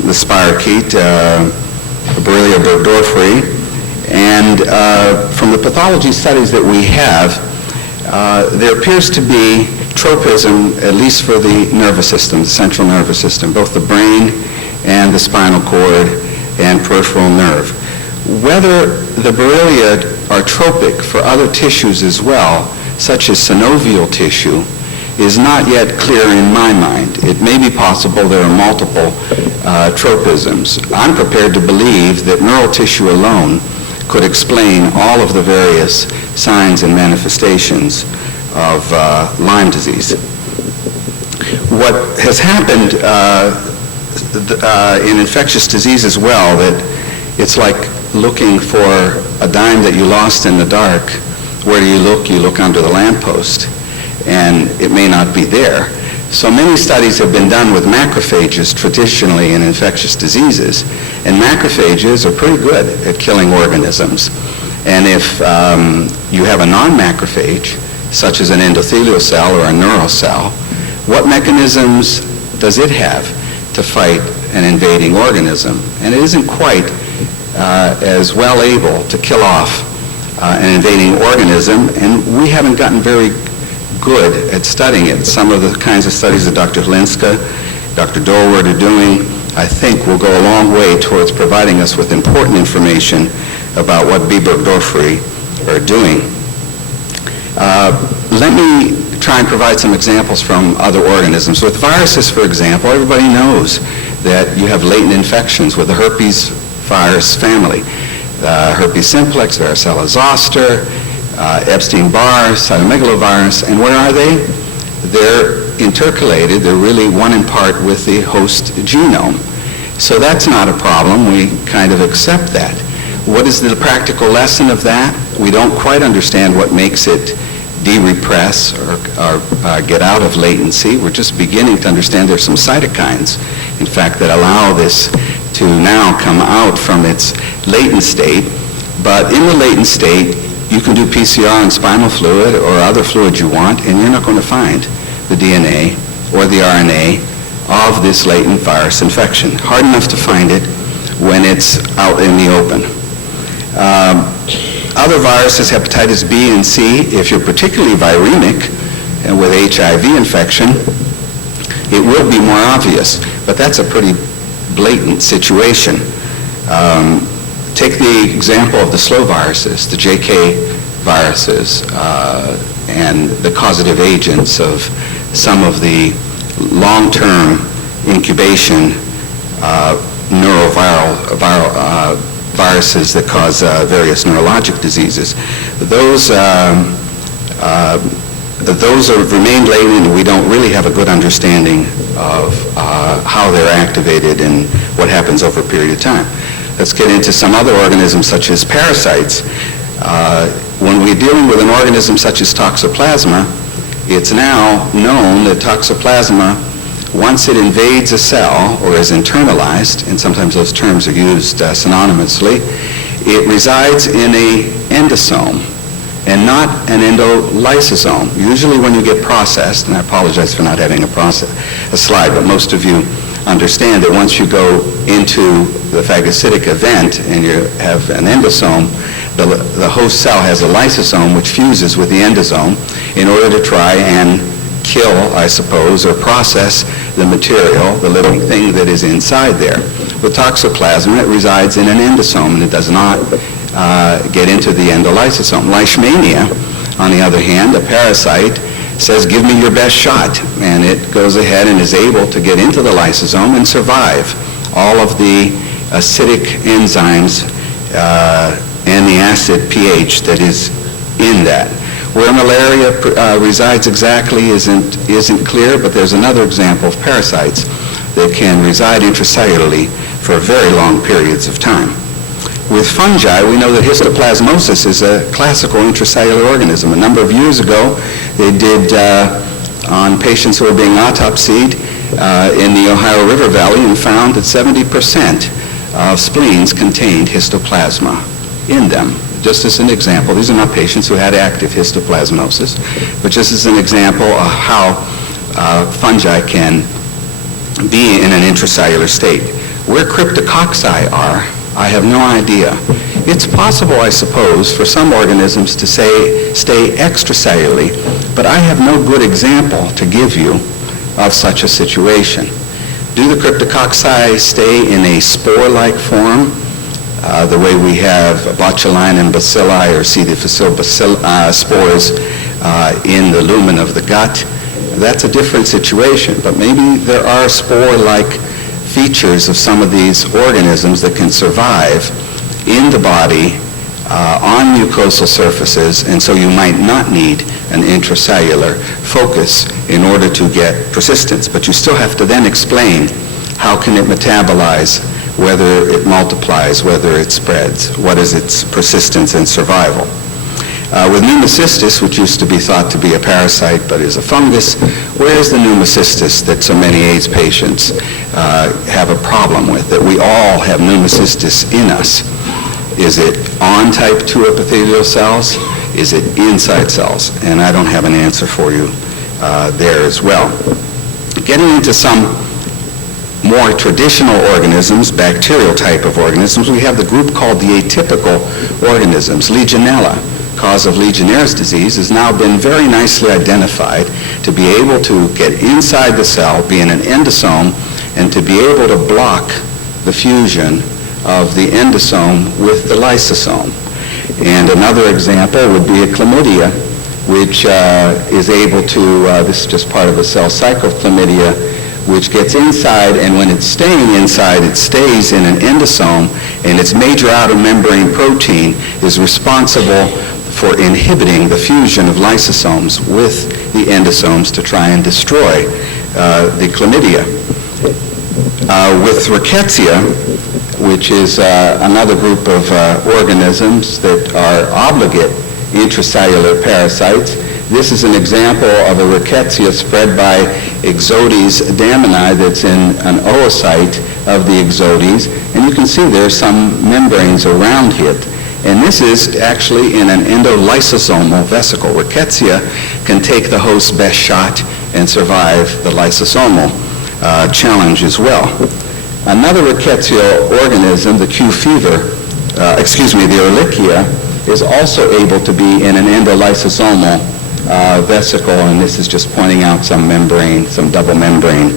the spirochete, Borrelia burgdorferi, and from the pathology studies that we have, there appears to be tropism, at least for the nervous system, the central nervous system, both the brain and the spinal cord and peripheral nerve. Whether the Borrelia are tropic for other tissues as well, such as synovial tissue, is not yet clear in my mind. It may be possible there are multiple tropisms. I'm prepared to believe that neural tissue alone could explain all of the various signs and manifestations of Lyme disease. What has happened in infectious disease as well, that it's like looking for a dime that you lost in the dark. Where do you look? You look under the lamppost, and it may not be there. So many studies have been done with macrophages traditionally in infectious diseases, and macrophages are pretty good at killing organisms. And if you have a non-macrophage, such as an endothelial cell or a neural cell, what mechanisms does it have to fight an invading organism? And it isn't quite as well able to kill off an invading organism, and we haven't gotten very good at studying it. Some of the kinds of studies that Dr. Hlinska, Dr. Dorward are doing, I think, will go a long way towards providing us with important information about what B. burgdorferi are doing. Let me try and provide some examples from other organisms. With viruses, for example, everybody knows that you have latent infections with the herpes virus family. Herpes simplex, varicella zoster, Epstein-Barr, cytomegalovirus, and where are they? They're intercalated. They're really one in part with the host genome. So that's not a problem. We kind of accept that. What is the practical lesson of that? We don't quite understand what makes it de-repress or get out of latency. We're just beginning to understand there's some cytokines, in fact, that allow this to now come out from its latent state. But in the latent state, you can do PCR on spinal fluid or other fluid you want, and you're not going to find the DNA or the RNA of this latent virus infection. Hard enough to find it when it's out in the open. Other viruses, hepatitis B and C, if you're particularly viremic and with HIV infection, it will be more obvious, but that's a pretty blatant situation. Take the example of the slow viruses, the JK viruses, and the causative agents of some of the long-term incubation viruses that cause various neurologic diseases. Those have remained latent, and we don't really have a good understanding of how they're activated and what happens over a period of time. Let's get into some other organisms such as parasites. When we're dealing with an organism such as Toxoplasma, it's now known that Toxoplasma, once it invades a cell or is internalized, and sometimes those terms are used synonymously, it resides in an endosome and not an endolysosome. Usually when you get processed, and I apologize for not having a slide, but most of you understand that once you go into the phagocytic event and you have an endosome, the host cell has a lysosome which fuses with the endosome in order to try and kill, I suppose, or process the material, the living thing that is inside there. With toxoplasma, it resides in an endosome and it does not get into the endolysosome. Leishmania, on the other hand, a parasite, says, give me your best shot, and it goes ahead and is able to get into the lysosome and survive all of the acidic enzymes and the acid pH that is in that. Where malaria resides exactly isn't clear, but there's another example of parasites that can reside intracellularly for very long periods of time. With fungi, we know that histoplasmosis is a classical intracellular organism. A number of years ago, they did on patients who were being autopsied in the Ohio River Valley and found that 70% of spleens contained histoplasma in them. Just as an example, these are not patients who had active histoplasmosis, but just as an example of how fungi can be in an intracellular state. Where cryptococci are, I have no idea. It's possible, I suppose, for some organisms to stay extracellularly, but I have no good example to give you of such a situation. Do the cryptococci stay in a spore-like form, the way we have botulinum bacilli or C. difficile spores in the lumen of the gut? That's a different situation, but maybe there are spore-like features of some of these organisms that can survive in the body on mucosal surfaces, and so you might not need an intracellular focus in order to get persistence. But you still have to then explain how can it metabolize, whether it multiplies, whether it spreads, what is its persistence and survival. With pneumocystis, which used to be thought to be a parasite but is a fungus, where is the pneumocystis that so many AIDS patients have a problem with, that we all have pneumocystis in us? Is it on type 2 epithelial cells? Is it inside cells? And I don't have an answer for you there as well. Getting into some more traditional organisms, bacterial type of organisms, we have the group called the atypical organisms. Legionella, cause of Legionnaire's disease, has now been very nicely identified to be able to get inside the cell, be in an endosome, and to be able to block the fusion of the endosome with the lysosome. And another example would be a chlamydia, which is able to, this is just part of the cell cycle of chlamydia, which gets inside, and when it's staying inside, it stays in an endosome, and its major outer membrane protein is responsible for inhibiting the fusion of lysosomes with the endosomes to try and destroy the chlamydia. With rickettsia, which is another group of organisms that are obligate intracellular parasites, this is an example of a rickettsia spread by Ixodes damini that's in an oocyte of the Ixodes, and you can see there's some membranes around it. And this is actually in an endolysosomal vesicle. Rickettsia can take the host's best shot and survive the lysosomal challenge as well. Another rickettsial organism, the the Ehrlichia, is also able to be in an endolysosomal vesicle, and this is just pointing out some membrane, some double membrane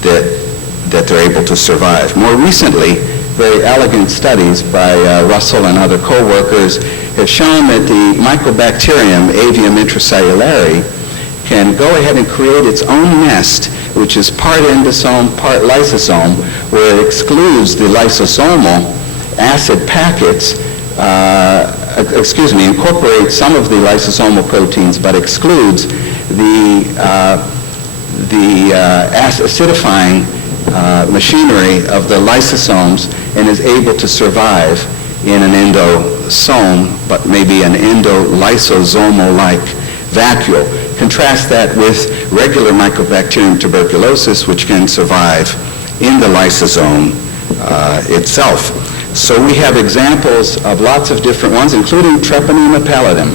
that they're able to survive. More recently, very elegant studies by Russell and other co-workers have shown that the Mycobacterium avium intracellulare can go ahead and create its own nest, which is part endosome, part lysosome, where it excludes the lysosomal acid packets, incorporates some of the lysosomal proteins, but excludes the acidifying machinery of the lysosomes, and is able to survive in an endosome, but maybe an endolysosomal-like vacuole. Contrast that with regular Mycobacterium tuberculosis, which can survive in the lysosome itself. So we have examples of lots of different ones, including Treponema pallidum.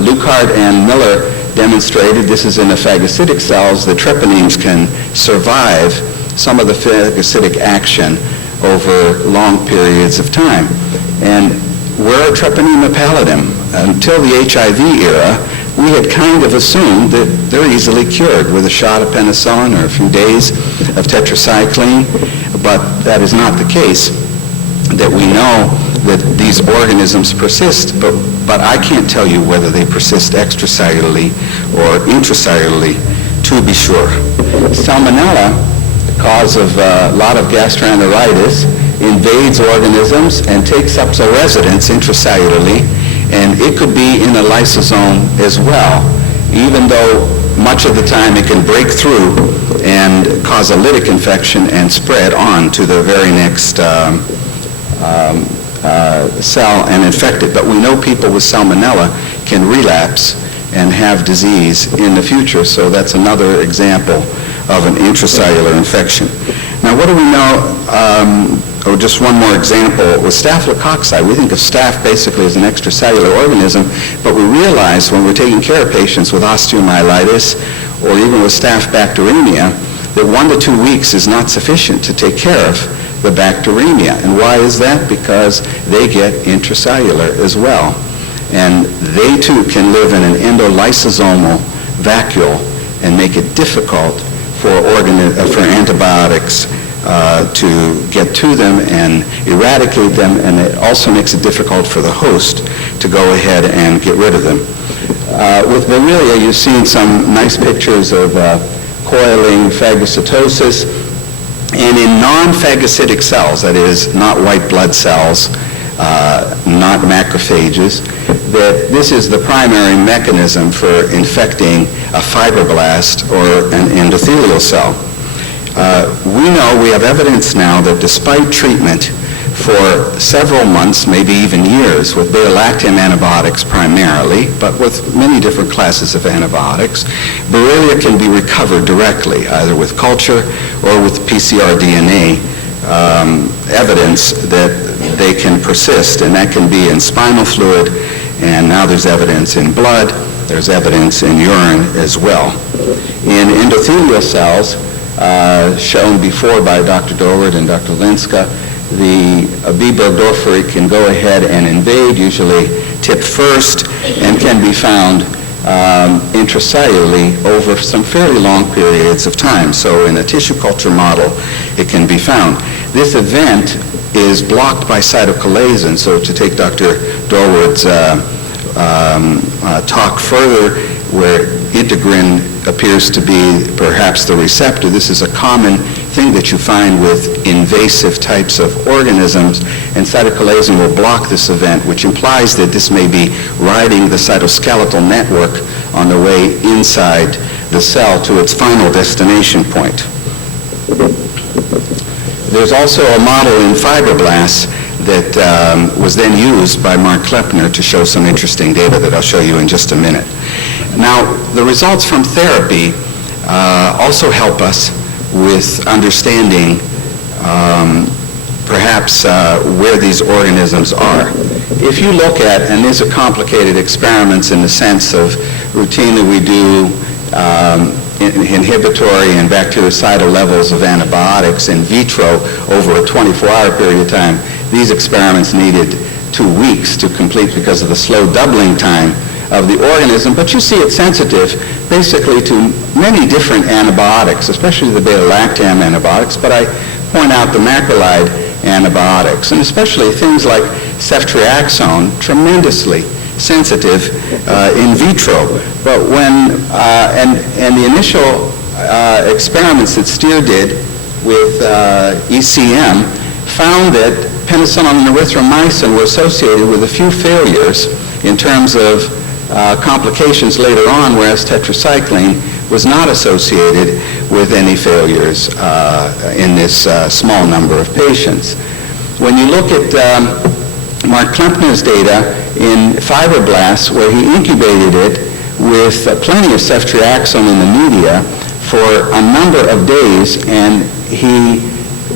Lukart and Miller demonstrated, this is in the phagocytic cells, that treponemes can survive some of the phagocytic action over long periods of time. And where are Treponema pallidum? Until the HIV era, we had kind of assumed that they're easily cured with a shot of penicillin or a few days of tetracycline, but that is not the case. That we know that these organisms persist, but I can't tell you whether they persist extracellularly or intracellularly, to be sure. Salmonella, the cause of a lot of gastroenteritis, invades organisms and takes up a residence intracellularly, and it could be in a lysosome as well, even though much of the time it can break through and cause a lytic infection and spread on to the very next cell and infect it. But we know people with salmonella can relapse and have disease in the future, so that's another example of an intracellular infection. Now, what do we know? Just one more example with Staphylococci. We think of staph basically as an extracellular organism, but we realize when we're taking care of patients with osteomyelitis or even with staph bacteremia that 1 to 2 weeks is not sufficient to take care of the bacteremia. And why is that? Because they get intracellular as well. And they too can live in an endolysosomal vacuole and make it difficult for antibiotics to get to them and eradicate them, and it also makes it difficult for the host to go ahead and get rid of them. With Borrelia, you've seen some nice pictures of coiling phagocytosis, and in non-phagocytic cells, that is, not white blood cells, not macrophages, that this is the primary mechanism for infecting a fibroblast or an endothelial cell. We know, we have evidence now that despite treatment for several months, maybe even years, with beta-lactam antibiotics primarily, but with many different classes of antibiotics, Borrelia can be recovered directly, either with culture or with PCR DNA evidence that they can persist, and that can be in spinal fluid, and now there's evidence in blood, there's evidence in urine as well. In endothelial cells, shown before by Dr. Dorward and Dr. Linska, the B. burgdorferi can go ahead and invade, usually tip first, and can be found intracellularly over some fairly long periods of time. So in a tissue culture model, it can be found. This event is blocked by cytokinesin. So to take Dr. Dorward's talk further, where integrin appears to be perhaps the receptor. This is a common thing that you find with invasive types of organisms, and cytokinesin will block this event, which implies that this may be riding the cytoskeletal network on the way inside the cell to its final destination point. There's also a model in fibroblasts that was then used by Mark Klepner to show some interesting data that I'll show you in just a minute. Now, the results from therapy also help us with understanding perhaps where these organisms are. If you look at, and these are complicated experiments in the sense of routinely we do inhibitory and bactericidal levels of antibiotics in vitro over a 24-hour period of time. These experiments needed 2 weeks to complete because of the slow doubling time of the organism, but you see it's sensitive basically to many different antibiotics, especially the beta-lactam antibiotics, but I point out the macrolide antibiotics, and especially things like ceftriaxone, tremendously sensitive in vitro. But when, and the initial experiments that Steer did with ECM found that penicillin and erythromycin were associated with a few failures in terms of complications later on, whereas tetracycline was not associated with any failures in this small number of patients. When you look at Mark Klepner's data in fibroblasts, where he incubated it with plenty of ceftriaxone in the media for a number of days, and he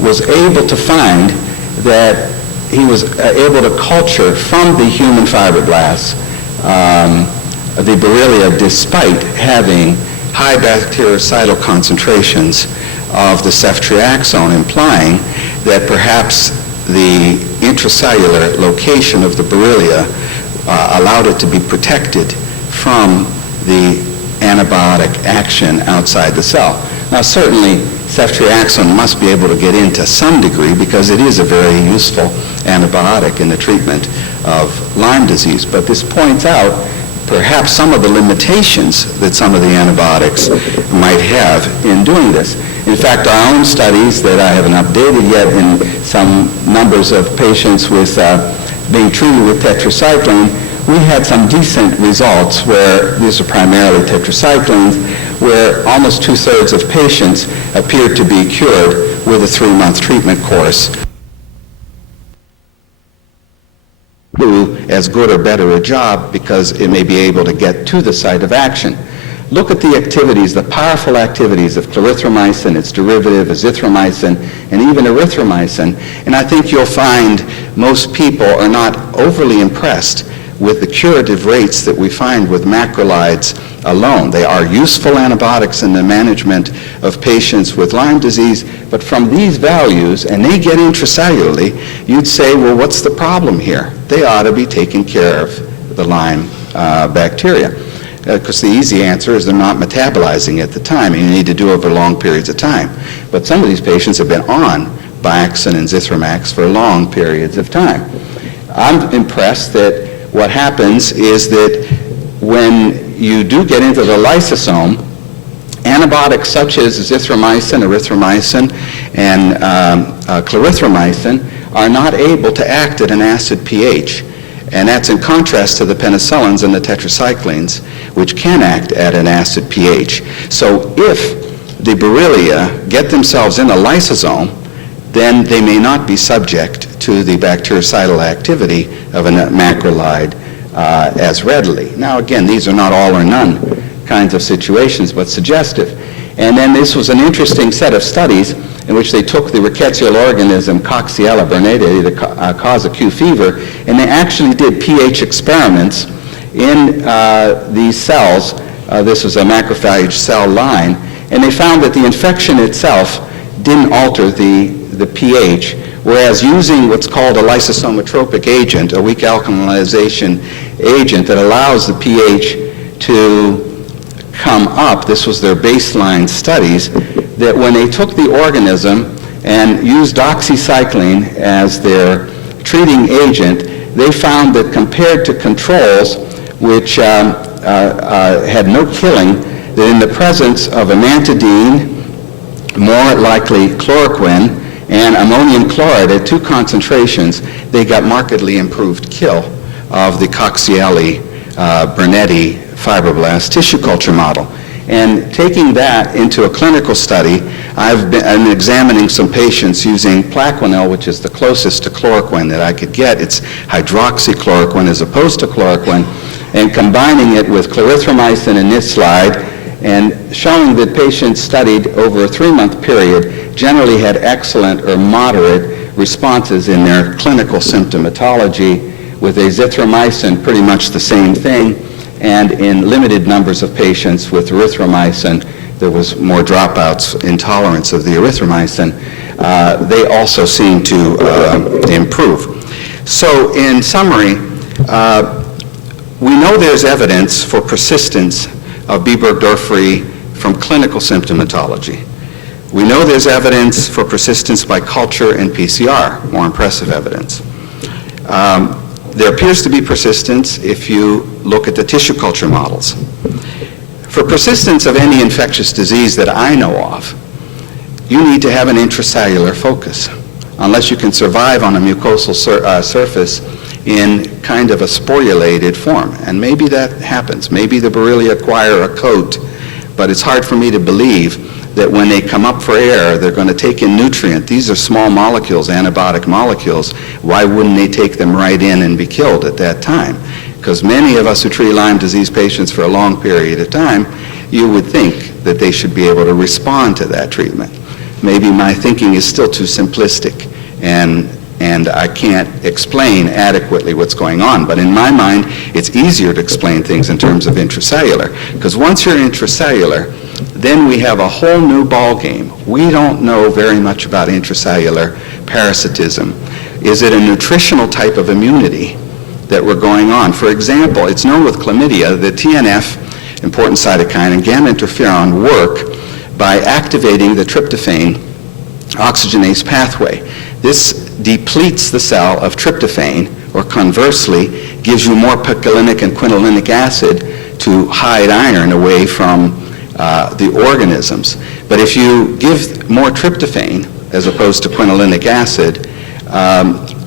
was able to find that he was able to culture from the human fibroblasts the Borrelia despite having high bactericidal concentrations of the ceftriaxone, implying that perhaps the intracellular location of the Borrelia allowed it to be protected from the antibiotic action outside the cell. Now, certainly, ceftriaxone must be able to get into some degree because it is a very useful antibiotic in the treatment of Lyme disease. But this points out perhaps some of the limitations that some of the antibiotics might have in doing this. In fact, our own studies that I haven't updated yet in some numbers of patients with being treated with tetracycline, we had some decent results where these are primarily tetracyclines, where almost 2/3 of patients appeared to be cured with a 3-month treatment course. Do as good or better a job because it may be able to get to the site of action. Look at the activities, the powerful activities of clarithromycin, its derivative, azithromycin, and even erythromycin, and I think you'll find most people are not overly impressed with the curative rates that we find with macrolides alone. They are useful antibiotics in the management of patients with Lyme disease, but from these values, and they get intracellularly, you'd say, well, what's the problem here? They ought to be taking care of the Lyme bacteria. Because the easy answer is they're not metabolizing at the time, and you need to do it over long periods of time. But some of these patients have been on Bioxin and Zithromax for long periods of time. I'm impressed that what happens is that when you do get into the lysosome, antibiotics such as azithromycin, erythromycin, and clarithromycin are not able to act at an acid pH. And that's in contrast to the penicillins and the tetracyclines, which can act at an acid pH. So if the Borrelia get themselves in a lysosome, then they may not be subject to the bactericidal activity of a macrolide as readily. Now, again, these are not all or none kinds of situations, but suggestive. And then this was an interesting set of studies in which they took the rickettsial organism Coxiella burnetii, the cause of Q fever, and they actually did pH experiments in these cells. This was a macrophage cell line, and they found that the infection itself didn't alter the pH, whereas using what's called a lysosomotropic agent, a weak alkalization agent that allows the pH to come up, this was their baseline studies, that when they took the organism and used doxycycline as their treating agent, they found that compared to controls which had no killing, that in the presence of amantadine, more likely chloroquine, and ammonium chloride at 2 concentrations, they got markedly improved kill of the Coxiella burnetii fibroblast tissue culture model. And taking that into a clinical study, I'm examining some patients using Plaquenil, which is the closest to chloroquine that I could get. It's hydroxychloroquine as opposed to chloroquine, and combining it with clarithromycin in this slide, and showing that patients studied over a 3-month period generally had excellent or moderate responses in their clinical symptomatology. With azithromycin, pretty much the same thing, and in limited numbers of patients with erythromycin, there was more dropouts, intolerance of the erythromycin. They also seem to improve. So in summary, we know there's evidence for persistence of B. burgdorferi from clinical symptomatology. We know there's evidence for persistence by culture and PCR, more impressive evidence. There appears to be persistence if you look at the tissue culture models. For persistence of any infectious disease that I know of, you need to have an intracellular focus, unless you can survive on a mucosal surface in kind of a sporulated form. And maybe that happens. Maybe the Borrelia acquire a coat, but it's hard for me to believe that when they come up for air, they're going to take in nutrient. These are small molecules, antibiotic molecules. Why wouldn't they take them right in and be killed at that time? Because many of us who treat Lyme disease patients for a long period of time, you would think that they should be able to respond to that treatment. Maybe my thinking is still too simplistic and and I can't explain adequately what's going on. But in my mind, it's easier to explain things in terms of intracellular, because once you're intracellular, then we have a whole new ball game. We don't know very much about intracellular parasitism. Is it a nutritional type of immunity that we're going on? For example, it's known with chlamydia that TNF, important cytokine, and gamma interferon work by activating the tryptophan oxygenase pathway. This depletes the cell of tryptophan, or conversely, gives you more picolinic and quinolinic acid to hide iron away from the organisms. But if you give more tryptophan as opposed to quinolinic acid,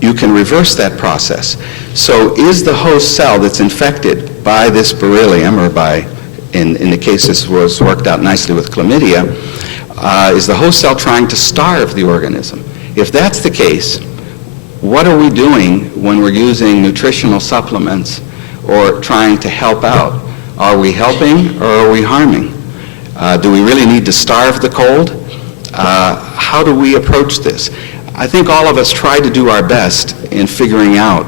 you can reverse that process. So is the host cell that's infected by this beryllium, or by, in the case this was worked out nicely with chlamydia, is the host cell trying to starve the organism? If that's the case, what are we doing when we're using nutritional supplements or trying to help out? Are we helping or are we harming? Do we really need to starve the cold? How do we approach this? I think all of us try to do our best in figuring out,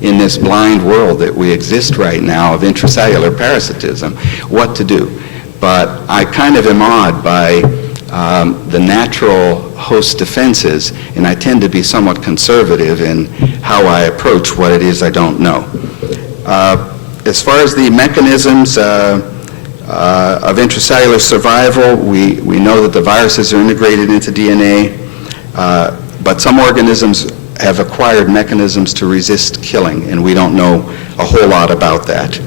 in this blind world that we exist right now of intracellular parasitism, what to do. But I kind of am awed by the natural host defenses, and I tend to be somewhat conservative in how I approach what it is I don't know. As far as the mechanisms of intracellular survival, we know that the viruses are integrated into DNA, but some organisms have acquired mechanisms to resist killing, and we don't know a whole lot about that.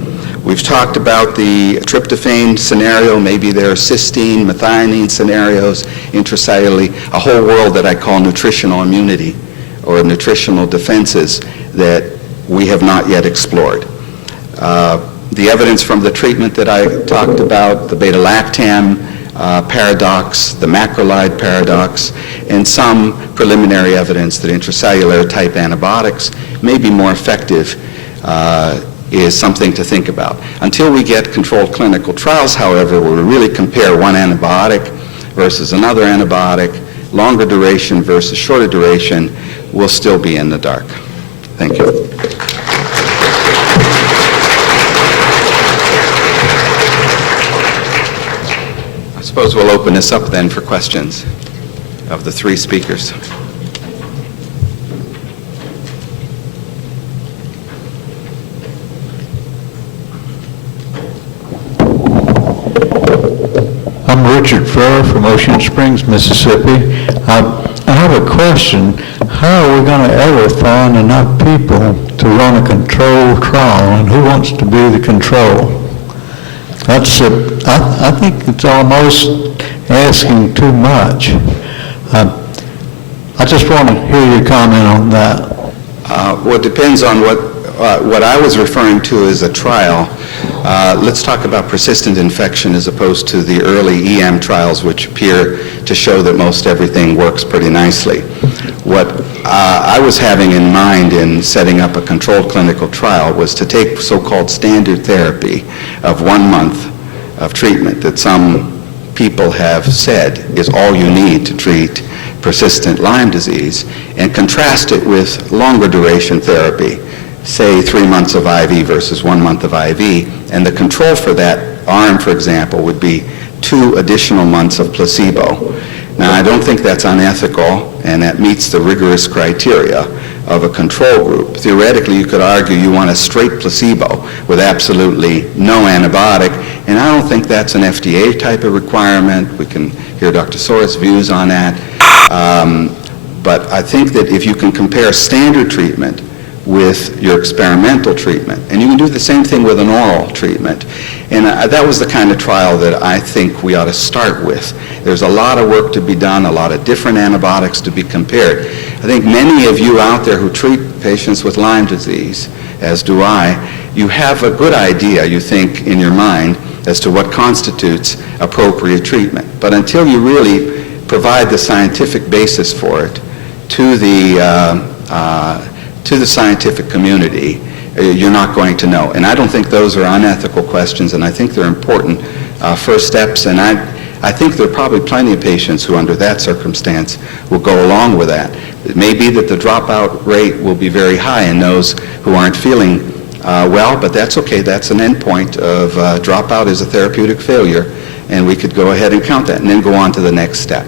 We've talked about the tryptophan scenario. Maybe there are cysteine, methionine scenarios intracellularly, a whole world that I call nutritional immunity or nutritional defenses that we have not yet explored. The evidence from the treatment that I talked about, the beta-lactam paradox, the macrolide paradox, and some preliminary evidence that intracellular type antibiotics may be more effective is something to think about. Until we get controlled clinical trials, however, where we really compare one antibiotic versus another antibiotic, longer duration versus shorter duration, we'll still be in the dark. Thank you. I suppose we'll open this up then for questions of the three speakers. I'm Richard Farrer from Ocean Springs, Mississippi. I have a question. How are we going to ever find enough people to run a controlled trial, and who wants to be the control? I think it's almost asking too much. I just want to hear your comment on that. Well, it depends on what I was referring to as a trial. Let's talk about persistent infection as opposed to the early EM trials, which appear to show that most everything works pretty nicely. What I was having in mind in setting up a controlled clinical trial was to take so-called standard therapy of 1 month of treatment that some people have said is all you need to treat persistent Lyme disease, and contrast it with longer duration therapy, say 3 months of IV versus 1 month of IV, and the control for that arm, for example, would be 2 additional months of placebo. Now, I don't think that's unethical, and that meets the rigorous criteria of a control group. Theoretically, you could argue you want a straight placebo with absolutely no antibiotic, and I don't think that's an FDA type of requirement. We can hear Dr. Soros' views on that. But I think that if you can compare standard treatment with your experimental treatment, and you can do the same thing with an oral treatment, and that was the kind of trial that I think we ought to start with. There's a lot of work to be done, a lot of different antibiotics to be compared. I think many of you out there who treat patients with Lyme disease, as do I, you have a good idea, you think, in your mind as to what constitutes appropriate treatment. But until you really provide the scientific basis for it to the scientific community, you're not going to know. And I don't think those are unethical questions, and I think they're important first steps, and I think there are probably plenty of patients who under that circumstance will go along with that. It may be that the dropout rate will be very high in those who aren't feeling well, but that's okay. That's an endpoint of dropout is a therapeutic failure, and we could go ahead and count that and then go on to the next step.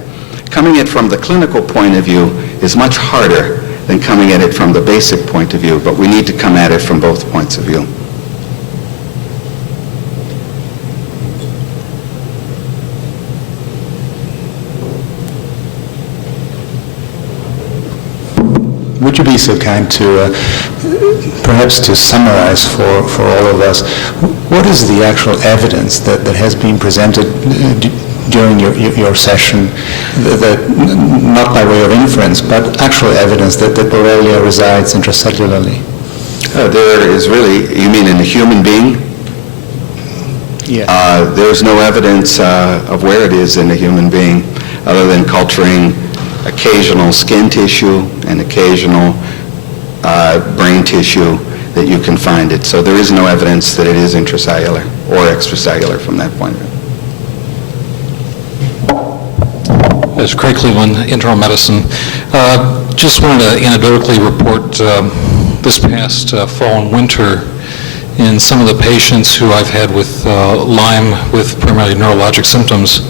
Coming at it from the clinical point of view is much harder than coming at it from the basic point of view, but we need to come at it from both points of view. Would you be so kind to perhaps to summarize for all of us, what is the actual evidence that has been presented during your session, that not by way of inference, but actual evidence that Borrelia resides intracellularly? There is really, you mean in a human being? Yeah. There's no evidence of where it is in a human being other than culturing occasional skin tissue and occasional brain tissue that you can find it. So there is no evidence that it is intracellular or extracellular from that point of view. As Craig Cleveland, internal medicine. Just wanted to anecdotally report this past fall and winter in some of the patients who I've had with Lyme with primarily neurologic symptoms,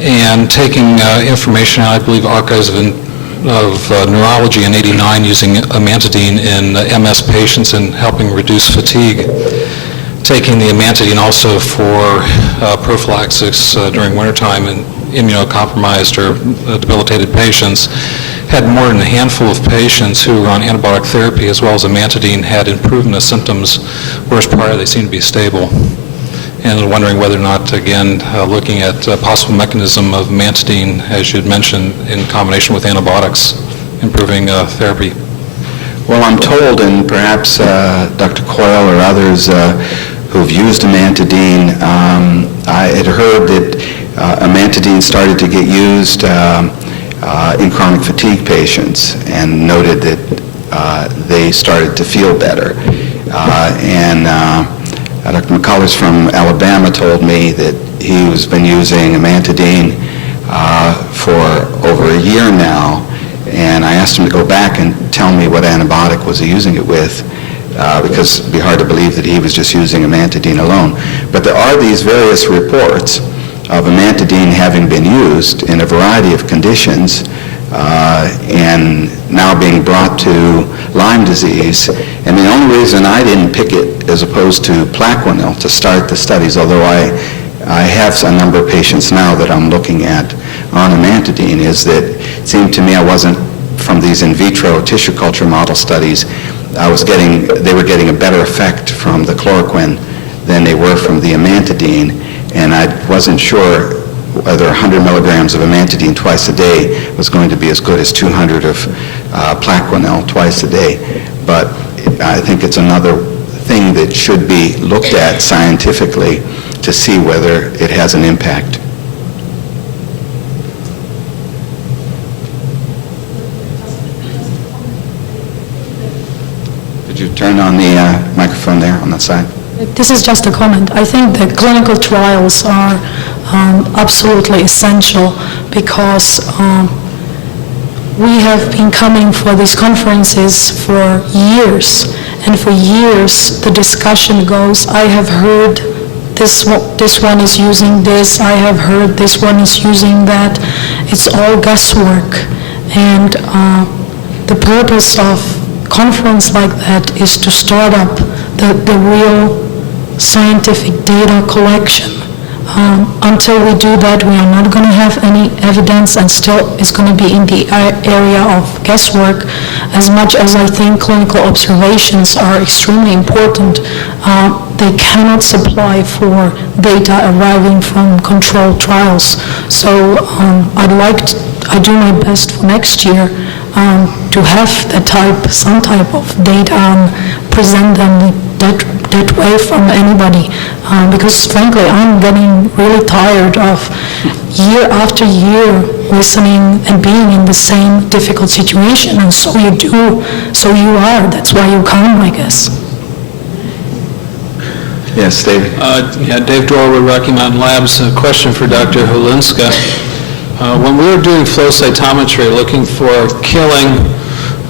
and taking information out, I believe, Archives of Neurology in '89 using amantadine in MS patients and helping reduce fatigue. Taking the amantadine also for prophylaxis during wintertime in immunocompromised or debilitated patients. Had more than a handful of patients who were on antibiotic therapy as well as amantadine had improvement of symptoms, whereas prior they seemed to be stable. And wondering whether or not, again, looking at a possible mechanism of amantadine, as you had mentioned, in combination with antibiotics, improving therapy. Well, I'm told, and perhaps Dr. Coyle or others who've used amantadine, I had heard that amantadine started to get used in chronic fatigue patients and noted that they started to feel better. Dr. McCullers from Alabama told me that he has been using amantadine for over a year now, and I asked him to go back and tell me what antibiotic was he using it with, because it'd be hard to believe that he was just using amantadine alone. But there are these various reports of amantadine having been used in a variety of conditions and now being brought to Lyme disease. And the only reason I didn't pick it as opposed to Plaquenil to start the studies, although I have a number of patients now that I'm looking at on amantadine, is that it seemed to me I wasn't, from these in vitro tissue culture model studies, they were getting a better effect from the chloroquine than they were from the amantadine, and I wasn't sure whether 100 milligrams of amantadine twice a day was going to be as good as 200 of Plaquenil twice a day. But I think it's another thing that should be looked at scientifically to see whether it has an impact. Did you turn on the microphone there on that side? This is just a comment. I think the clinical trials are absolutely essential because we have been coming for these conferences for years, and for years the discussion goes, I have heard this one is using this, I have heard this one is using that. It's all guesswork, and the purpose of conference like that is to start up the real scientific data collection. Until we do that, we are not going to have any evidence, and still it's going to be in the area of guesswork. As much as I think clinical observations are extremely important, they cannot supply for data arriving from controlled trials. So I do my best for next year to have some type of data and present them that way from anybody, because frankly I'm getting really tired of year after year listening and being in the same difficult situation, and so you do, so you are, that's why you come, I guess. Yes, David. Dave Dorr with Rocky Mountain Labs. A question for Dr. Holinska. When we were doing flow cytometry, looking for killing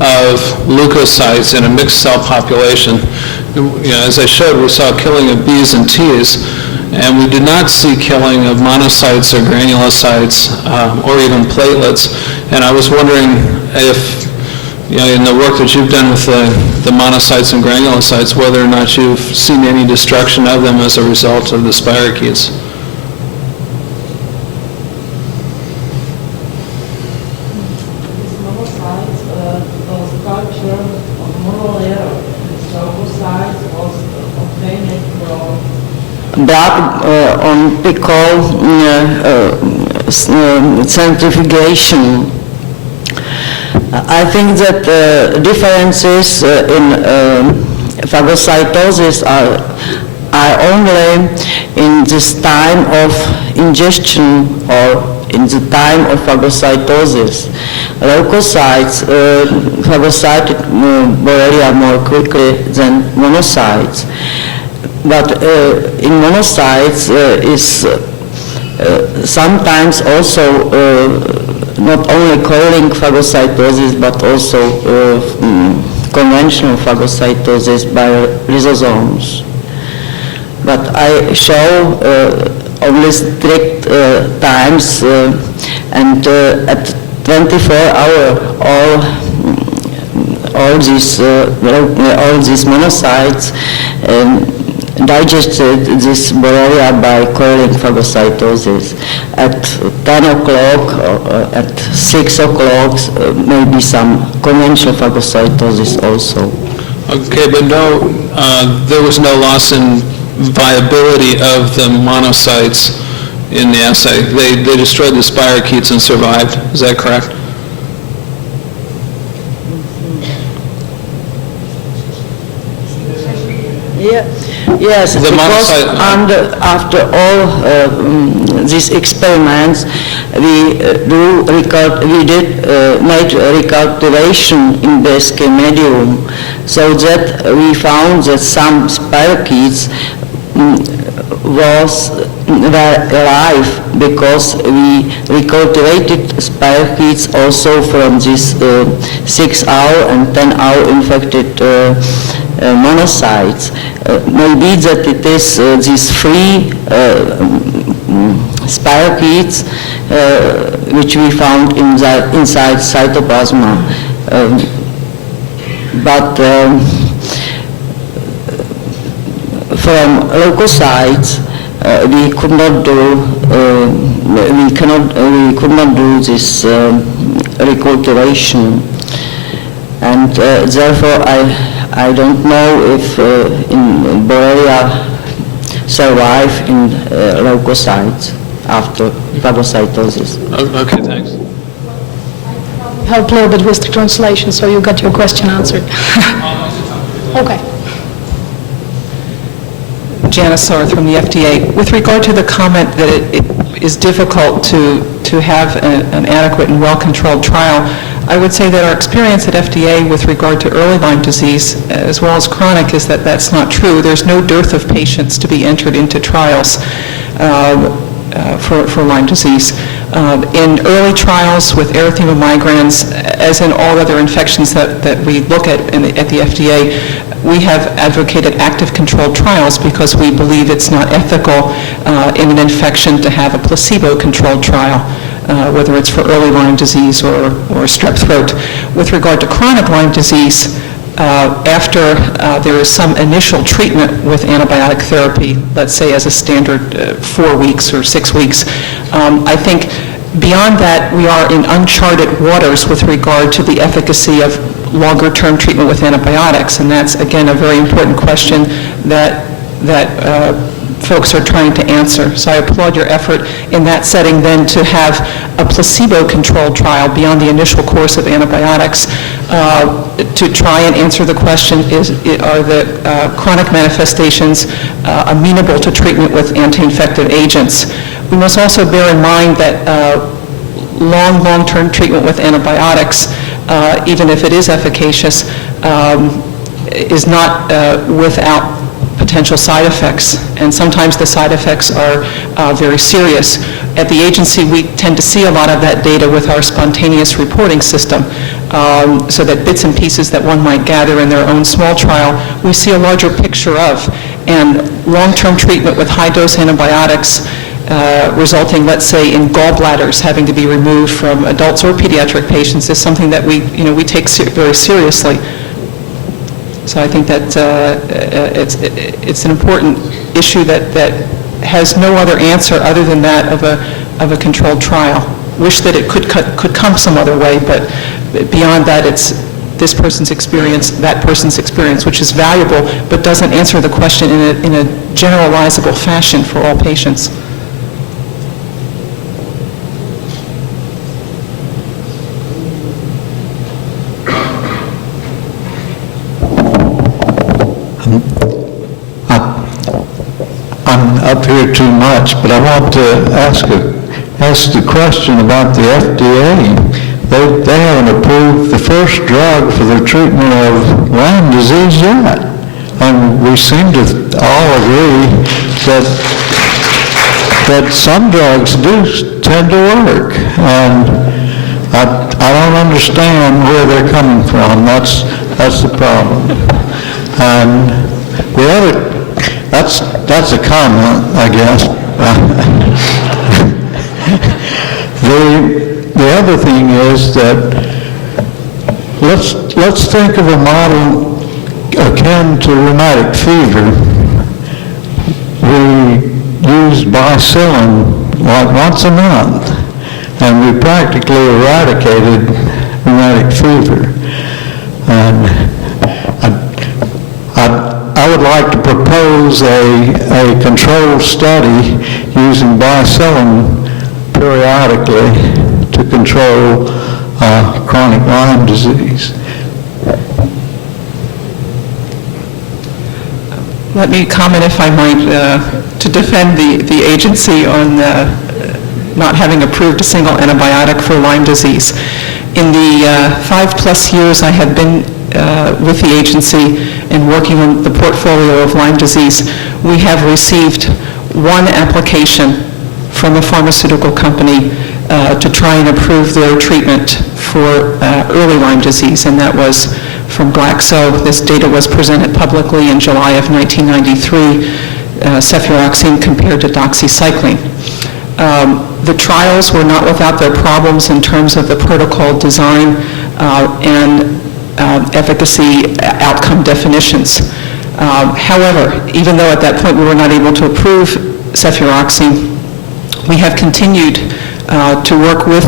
of leukocytes in a mixed cell population, as I showed, we saw killing of Bs and Ts, and we did not see killing of monocytes or granulocytes or even platelets. And I was wondering if, in the work that you've done with the monocytes and granulocytes, whether or not you've seen any destruction of them as a result of the spirochetes. Blood on Picol centrifugation. I think that differences in phagocytosis are only in this time of ingestion or in the time of phagocytosis. Leukocytes phagocyted Borrelia more quickly than monocytes. But in monocytes is sometimes also not only calling phagocytosis but also conventional phagocytosis by lysosomes. But I show only strict times and at 24 hours all these monocytes digested this Borrelia by coiling phagocytosis. At 10 o'clock or at 6 o'clock, maybe some conventional phagocytosis also. Okay, but no, there was no loss in viability of the monocytes in the assay. They destroyed the spirochetes and survived. Is that correct? Yeah. Yes, because after all these experiments, we did make a recalculation in Basque medium, so that we found that some spirochetes were alive because we recalculated spirochetes also from this 6-hour and 10-hour infected monocytes. Maybe that it is these free spirochetes which we found inside cytoplasma. But from leukocytes, we could not do this recultivation, and therefore I don't know if in Borrelia survive in leukocytes after phagocytosis. Okay, thanks. Help a little bit with the translation, so you got your question answered. Okay. Janice Sarth from the FDA. With regard to the comment that it is difficult to have an adequate and well-controlled trial, I would say that our experience at FDA with regard to early Lyme disease as well as chronic is that that's not true. There's no dearth of patients to be entered into trials for Lyme disease. In early trials with erythema migrans, as in all other infections that we look at the FDA, we have advocated active controlled trials because we believe it's not ethical in an infection to have a placebo-controlled trial, whether it's for early Lyme disease or strep throat. With regard to chronic Lyme disease, after there is some initial treatment with antibiotic therapy, let's say as a standard 4 weeks or 6 weeks, I think beyond that we are in uncharted waters with regard to the efficacy of longer-term treatment with antibiotics, and that's again a very important question that folks are trying to answer. So I applaud your effort in that setting then to have a placebo-controlled trial beyond the initial course of antibiotics to try and answer the question, are the chronic manifestations amenable to treatment with anti-infective agents? We must also bear in mind that long-term treatment with antibiotics, even if it is efficacious, is not without potential side effects, and sometimes the side effects are very serious. At the agency, we tend to see a lot of that data with our spontaneous reporting system, so that bits and pieces that one might gather in their own small trial, we see a larger picture of. And long-term treatment with high-dose antibiotics resulting, let's say, in gallbladders having to be removed from adults or pediatric patients is something that we take very seriously. So I think that it's an important issue that has no other answer other than that of a controlled trial. Wish that it could come some other way, but beyond that, it's this person's experience, that person's experience, which is valuable, but doesn't answer the question in a generalizable fashion for all patients. I'm up here too much, but I want to ask the question about the FDA. They haven't approved the first drug for the treatment of Lyme disease yet. And we seem to all agree that some drugs do tend to work. And I don't understand where they're coming from. That's the problem. And the other, that's a comment, I guess. The other thing is that let's think of a model akin to rheumatic fever. We use bicillin like once a month, and we practically eradicated rheumatic fever. And I would like to propose a controlled study using bicillin periodically to control chronic Lyme disease. Let me comment, if I might, to defend the agency on not having approved a single antibiotic for Lyme disease. In the 5+ years I have been with the agency and working on the portfolio of Lyme disease, we have received one application from a pharmaceutical company to try and approve their treatment for early Lyme disease, and that was from Glaxo. This data was presented publicly in July of 1993, cefuroxime compared to doxycycline. The trials were not without their problems in terms of the protocol design and efficacy outcome definitions. However, even though at that point we were not able to approve cefuroxime, we have continued to work with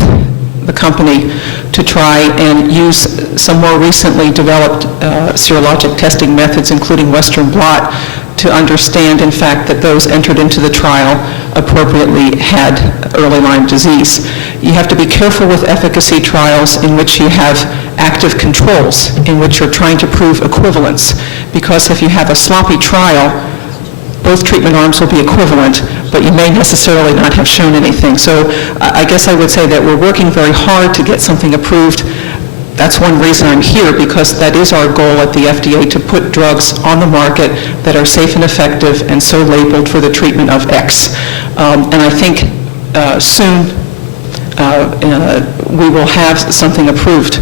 the company to try and use some more recently developed serologic testing methods, including Western blot, to understand, in fact, that those entered into the trial appropriately had early Lyme disease. You have to be careful with efficacy trials in which you have active controls, in which you're trying to prove equivalence, because if you have a sloppy trial, both treatment arms will be equivalent, but you may necessarily not have shown anything. So I guess I would say that we're working very hard to get something approved. That's one reason I'm here, because that is our goal at the FDA, to put drugs on the market that are safe and effective and so labeled for the treatment of X. And I think soon we will have something approved.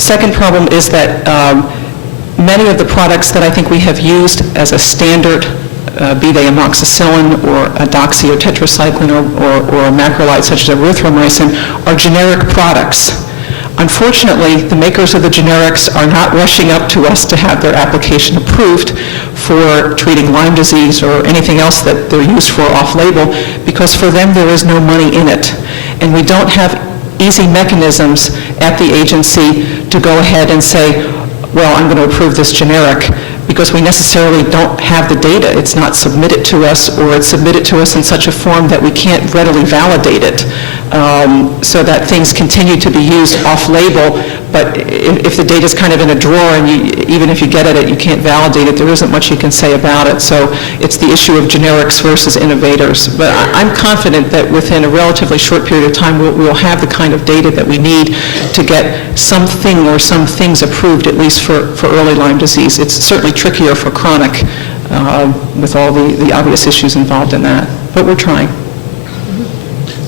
Second problem is that many of the products that I think we have used as a standard, be they amoxicillin or a doxy or tetracycline or a macrolide such as erythromycin, are generic products. Unfortunately, the makers of the generics are not rushing up to us to have their application approved for treating Lyme disease or anything else that they're used for off-label, because for them there is no money in it. And we don't have easy mechanisms at the agency to go ahead and say, well, I'm going to approve this generic, because we necessarily don't have the data. It's not submitted to us, or it's submitted to us in such a form that we can't readily validate it, so that things continue to be used off-label, But if the data's kind of in a drawer and even if you get at it, you can't validate it, there isn't much you can say about it. So it's the issue of generics versus innovators. But I'm confident that within a relatively short period of time, we'll have the kind of data that we need to get something or some things approved, at least for early Lyme disease. It's certainly trickier for chronic with all the obvious issues involved in that. But we're trying.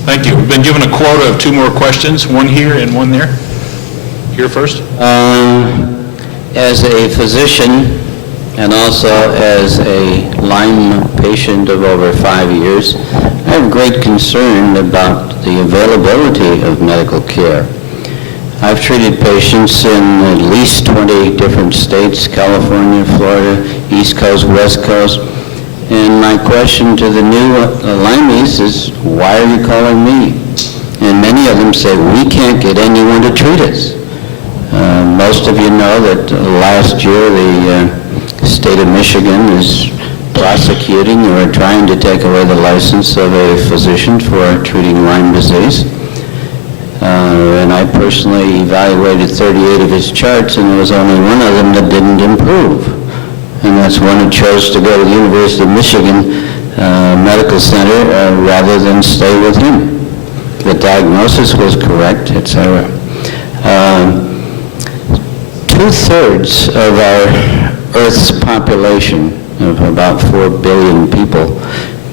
Thank you. We've been given a quota of 2 more questions, one here and one there. Here first. As a physician and also as a Lyme patient of over 5 years, I have great concern about the availability of medical care. I've treated patients in at least 20 different states, California, Florida, East Coast, West Coast, and my question to the new Lymeys is, why are you calling me? And many of them say, we can't get anyone to treat us. Most of you know that last year the state of Michigan is prosecuting or trying to take away the license of a physician for treating Lyme disease. And I personally evaluated 38 of his charts, and there was only one of them that didn't improve. And that's one who chose to go to the University of Michigan Medical Center rather than stay with him. The diagnosis was correct, etc. 2/3 of our Earth's population of about 4 billion people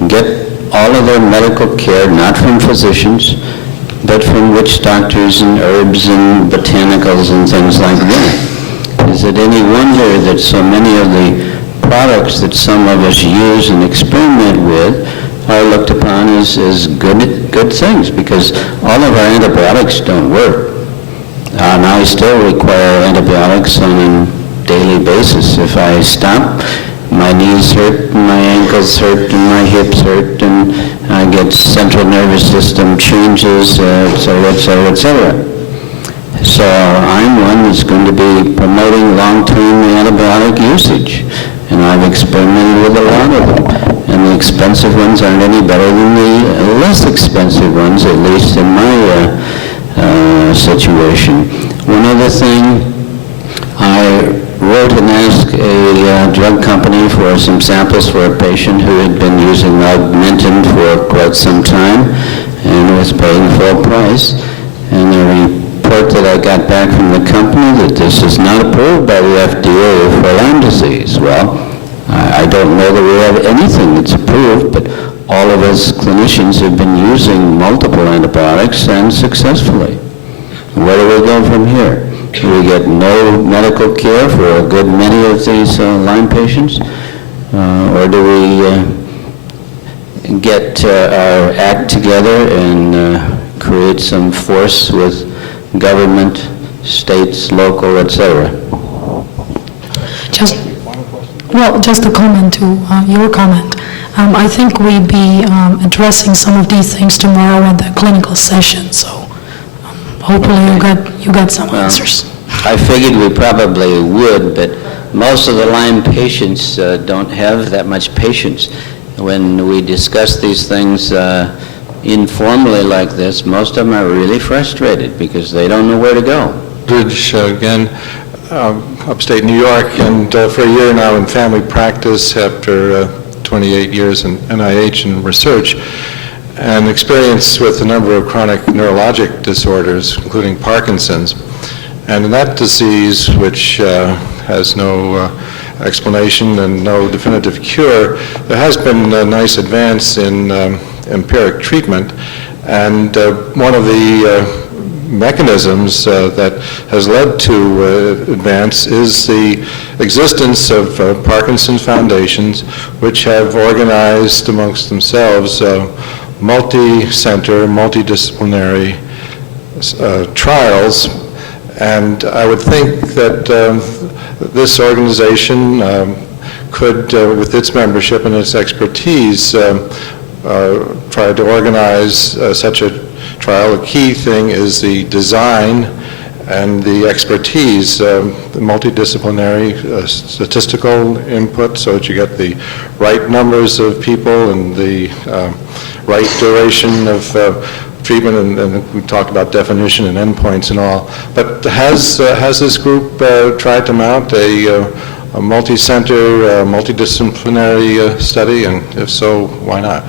get all of their medical care not from physicians, but from witch doctors and herbs and botanicals and things like that. Is it any wonder that so many of the products that some of us use and experiment with are looked upon as good things, because all of our antibiotics don't work. And I still require antibiotics on a daily basis. If I stop, my knees hurt, my ankles hurt, and my hips hurt, and I get central nervous system changes, et cetera, et cetera. So I'm one that's going to be promoting long-term antibiotic usage, and I've experimented with a lot of them. And the expensive ones aren't any better than the less expensive ones, at least in my situation. One other thing, I wrote and asked a drug company for some samples for a patient who had been using Augmentin for quite some time and was paying full price. And the report that I got back from the company that this is not approved by the FDA for Lyme disease. Well, I don't know that we have anything that's approved, but all of us clinicians have been using multiple antibiotics and successfully. Where do we go from here? Do we get no medical care for a good many of these Lyme patients? Or do we get our act together and create some force with government, states, local, etc.? Just a comment to your comment. I think we'll be addressing some of these things tomorrow at the clinical session, so hopefully you got some answers. I figured we probably would, but most of the Lyme patients don't have that much patience. When we discuss these things informally like this, most of them are really frustrated because they don't know where to go. Bridge, again, upstate New York, and for a year now in family practice after 28 years in NIH and research, and experience with a number of chronic neurologic disorders, including Parkinson's. And in that disease, which has no explanation and no definitive cure, there has been a nice advance in empiric treatment. And one of the mechanisms that has led to advance is the existence of Parkinson's foundations, which have organized amongst themselves multi-center, multidisciplinary trials. And I would think that this organization could, with its membership and its expertise, try to organize such a trial. The key thing is the design and the expertise, the multidisciplinary statistical input, so that you get the right numbers of people and the right duration of treatment, and we talked about definition and endpoints and all. But has this group tried to mount a multi-center, multidisciplinary study, and if so, why not?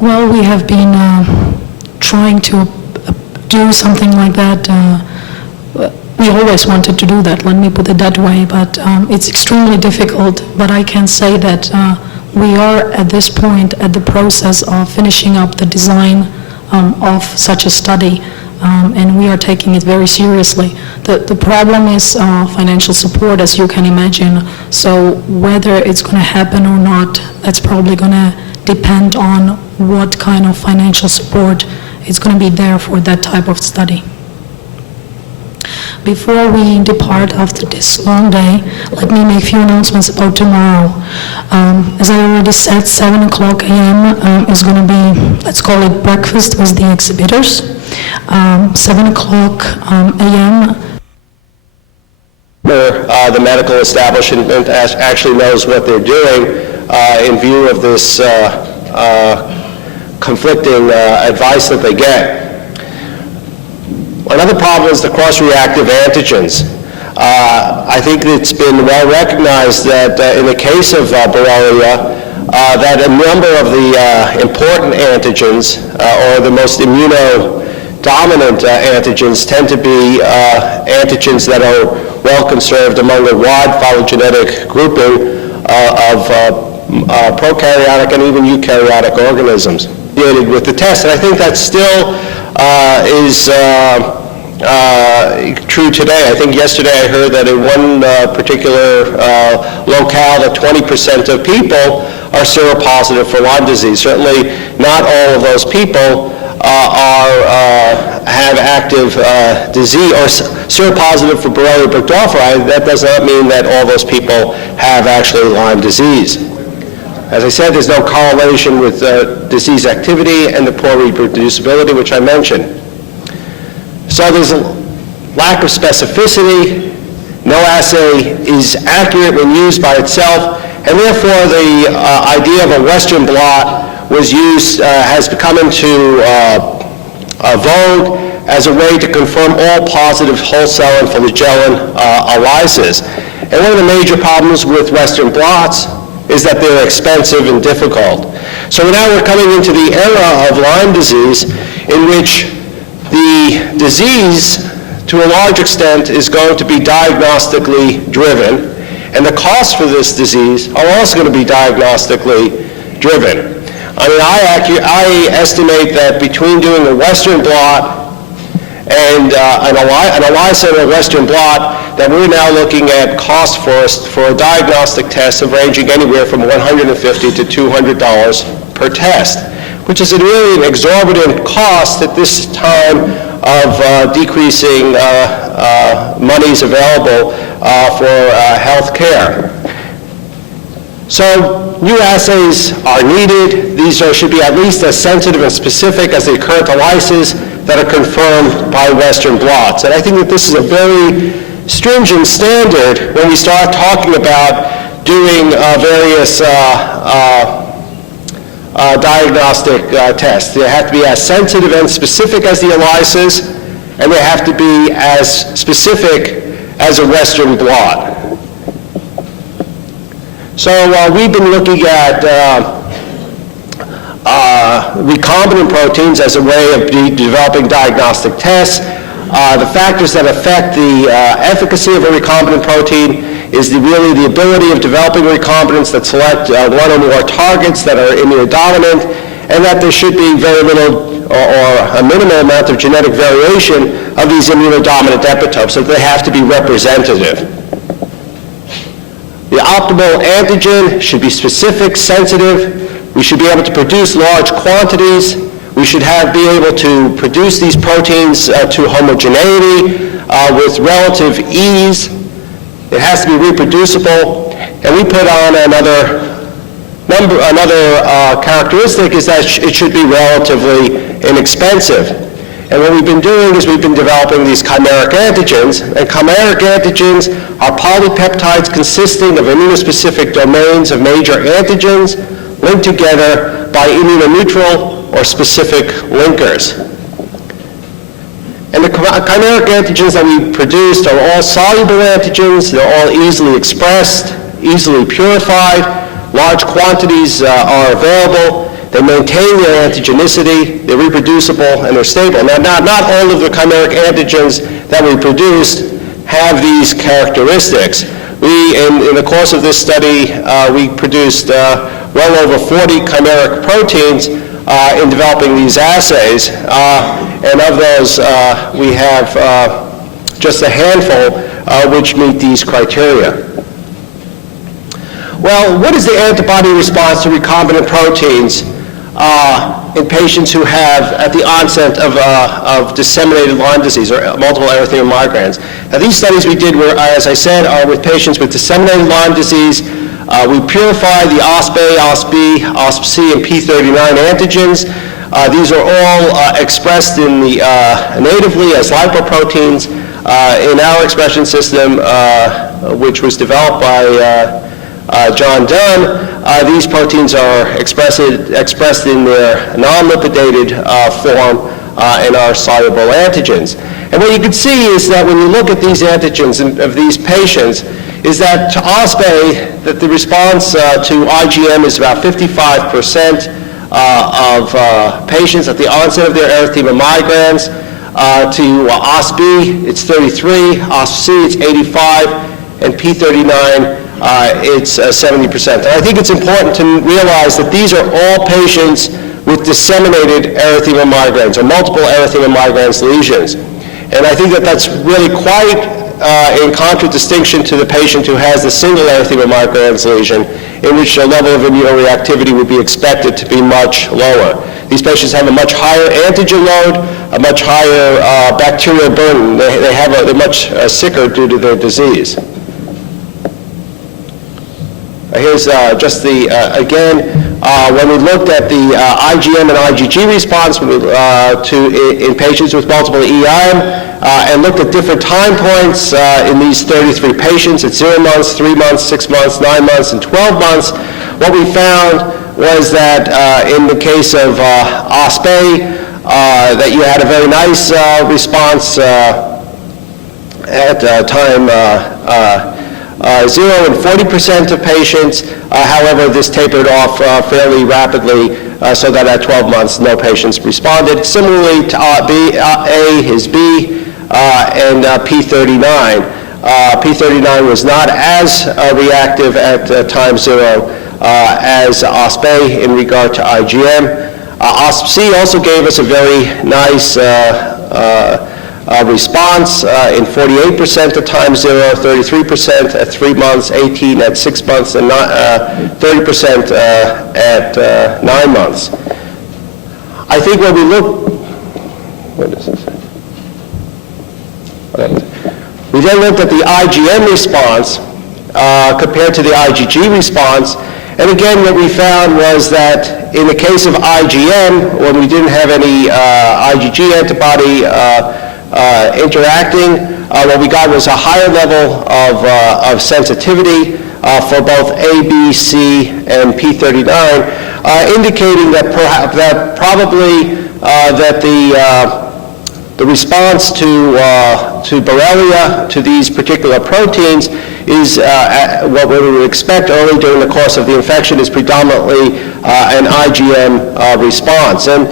Well, we have been trying to do something like that. We always wanted to do that, let me put it that way, but it's extremely difficult. But I can say that we are at this point at the process of finishing up the design of such a study, and we are taking it very seriously. The problem is financial support, as you can imagine, so whether it's going to happen or not, that's probably going to depend on what kind of financial support is going to be there for that type of study. Before we depart after this long day, let me make a few announcements about tomorrow. As I already said, 7 o'clock a.m. Is going to be, let's call it breakfast with the exhibitors. 7 o'clock a.m. The medical establishment actually knows what they're doing in view of this conflicting advice that they get. Another problem is the cross-reactive antigens. I think it's been well recognized that in the case of Borrelia, that a number of the important antigens, or the most immunodominant antigens, tend to be antigens that are well conserved among a wide phylogenetic grouping of prokaryotic and even eukaryotic organisms with the test. And I think that still is true today. I think yesterday I heard that in one particular locale that 20% of people are seropositive for Lyme disease. Certainly not all of those people have active disease or seropositive for Borrelia burgdorferi. That does not mean that all those people have actually Lyme disease. As I said, there's no correlation with disease activity and the poor reproducibility, which I mentioned. So there's a lack of specificity. No assay is accurate when used by itself, and therefore the idea of a Western blot was used, has come into vogue as a way to confirm all positive whole cell and flagellin ELISAs. And one of the major problems with Western blots is that they're expensive and difficult. So now we're coming into the era of Lyme disease in which the disease, to a large extent, is going to be diagnostically driven, and the costs for this disease are also going to be diagnostically driven. I mean, I estimate that between doing a Western blot and an ELISA and a Western blot, that we're now looking at cost for a diagnostic test of ranging anywhere from $150 to $200 per test, which is a really exorbitant cost at this time of decreasing monies available for health care. So new assays are needed. These should be at least as sensitive and specific as the current ELISAs that are confirmed by Western blots. And I think that this is a very stringent standard when we start talking about doing various diagnostic tests. They have to be as sensitive and specific as the ELISAs, and they have to be as specific as a Western blot. So we've been looking at recombinant proteins as a way of developing diagnostic tests. The factors that affect the efficacy of a recombinant protein is really the ability of developing recombinants that select one or more targets that are immunodominant, and that there should be very little or a minimal amount of genetic variation of these immunodominant epitopes, so they have to be representative. The optimal antigen should be specific, sensitive. We should be able to produce large quantities. We should be able to produce these proteins to homogeneity with relative ease. It has to be reproducible. And we put on another characteristic is that it should be relatively inexpensive. And what we've been doing is we've been developing these chimeric antigens. And chimeric antigens are polypeptides consisting of immunospecific domains of major antigens linked together by immunoneutral or specific linkers. And the chimeric antigens that we produced are all soluble antigens. They're all easily expressed, easily purified. Large quantities are available. They maintain their antigenicity, they're reproducible, and they're stable. Now, not all of the chimeric antigens that we produced have these characteristics. We, in the course of this study, we produced well over 40 chimeric proteins in developing these assays, and of those, we have just a handful which meet these criteria. Well, what is the antibody response to recombinant proteins in patients who have, at the onset of disseminated Lyme disease or multiple erythema migrans? Now, these studies we did were, as I said, are with patients with disseminated Lyme disease. We purify the OspA, OspB, OspC, and P39 antigens. These are all expressed in the, natively as lipoproteins in our expression system, which was developed by John Dunn. These proteins are expressed in their non-lipidated form in our soluble antigens. And what you can see is that when you look at these antigens of these patients, is that to OspA, that the response to IgM is about 55% of patients at the onset of their erythema migrans. To OspB, it's 33, OspC, it's 85, and P39, it's 70%. And I think it's important to realize that these are all patients with disseminated erythema migrans or multiple erythema migrans lesions. And I think that that's really quite in contradistinction to the patient who has the single erythema migrans lesion, in which the level of immunoreactivity would be expected to be much lower. These patients have a much higher antigen load, a much higher bacterial burden. They're much sicker due to their disease. Here's just the, again, when we looked at the IgM and IgG response in patients with multiple EIM, and looked at different time points in these 33 patients at 0 months, 3 months, 6 months, 9 months, and 12 months, what we found was that in the case of OspA, that you had a very nice response at time 0 and 40% of patients. However, this tapered off fairly rapidly so that at 12 months, no patients responded. Similarly to A is B, and P39. P39 was not as reactive at time 0 as OspA in regard to IgM. OspC also gave us a very nice response in 48% at time 0, 33% at 3 months, 18% at 6 months, and 30% at 9 months. I think when we look, what is this? We then looked at the IgM response compared to the IgG response, and again what we found was that in the case of IgM, when we didn't have any IgG antibody interacting, what we got was a higher level of sensitivity for both A, B, C, and P39, indicating that probably that the response to Borrelia, to these particular proteins, is what we would expect early during the course of the infection is predominantly an IgM response. And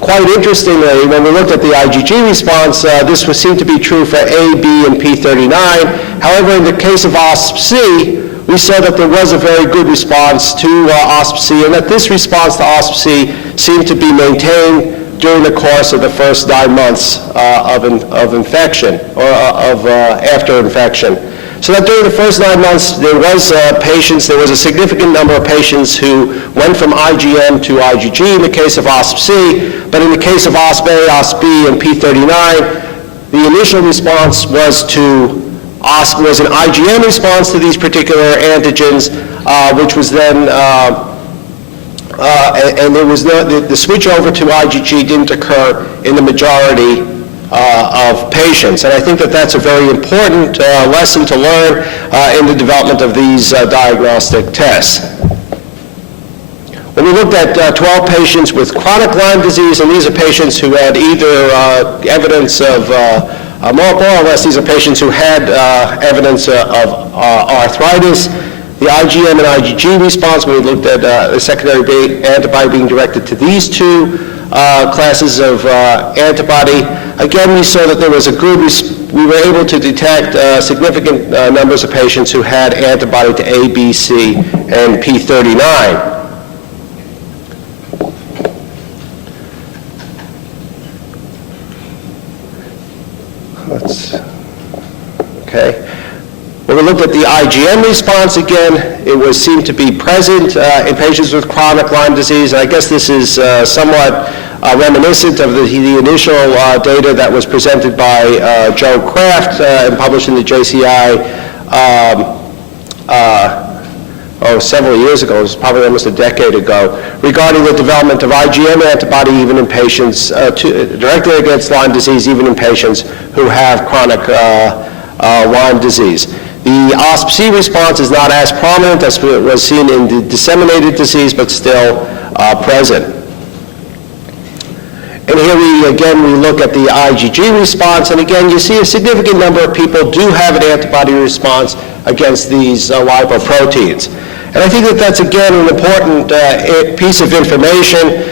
quite interestingly, when we looked at the IgG response, this would seem to be true for A, B, and P39. However, in the case of OspC, we saw that there was a very good response to OspC, and that this response to OspC seemed to be maintained during the course of the first 9 months of infection, or after infection. So that during the first 9 months, there was a significant number of patients who went from IgM to IgG in the case of OspC, but in the case of OspA, OspB, and P39, the initial response was an IgM response to these particular antigens, which was then and there was the switch over to IgG didn't occur in the majority of patients. And I think that that's a very important lesson to learn in the development of these diagnostic tests. And we looked at 12 patients with chronic Lyme disease, and these are patients who had either evidence of, more or less, these are patients who had evidence of arthritis. The IgM and IgG response, when we looked at the secondary antibody being directed to these two classes of antibody, again, we saw that there was a good, we were able to detect significant numbers of patients who had antibody to A, B, C, and P39. Okay. When we looked at the IgM response again, it seemed to be present in patients with chronic Lyme disease. And I guess this is somewhat reminiscent of the initial data that was presented by Joe Kraft and published in the JCI several years ago, it was probably almost a decade ago, regarding the development of IgM antibody even in patients, directly against Lyme disease, even in patients who have chronic Lyme disease. The OSP-C response is not as prominent as was seen in the disseminated disease, but still present. And here we look at the IgG response, and again, you see a significant number of people do have an antibody response against these lipoproteins. And I think that that's, again, an important piece of information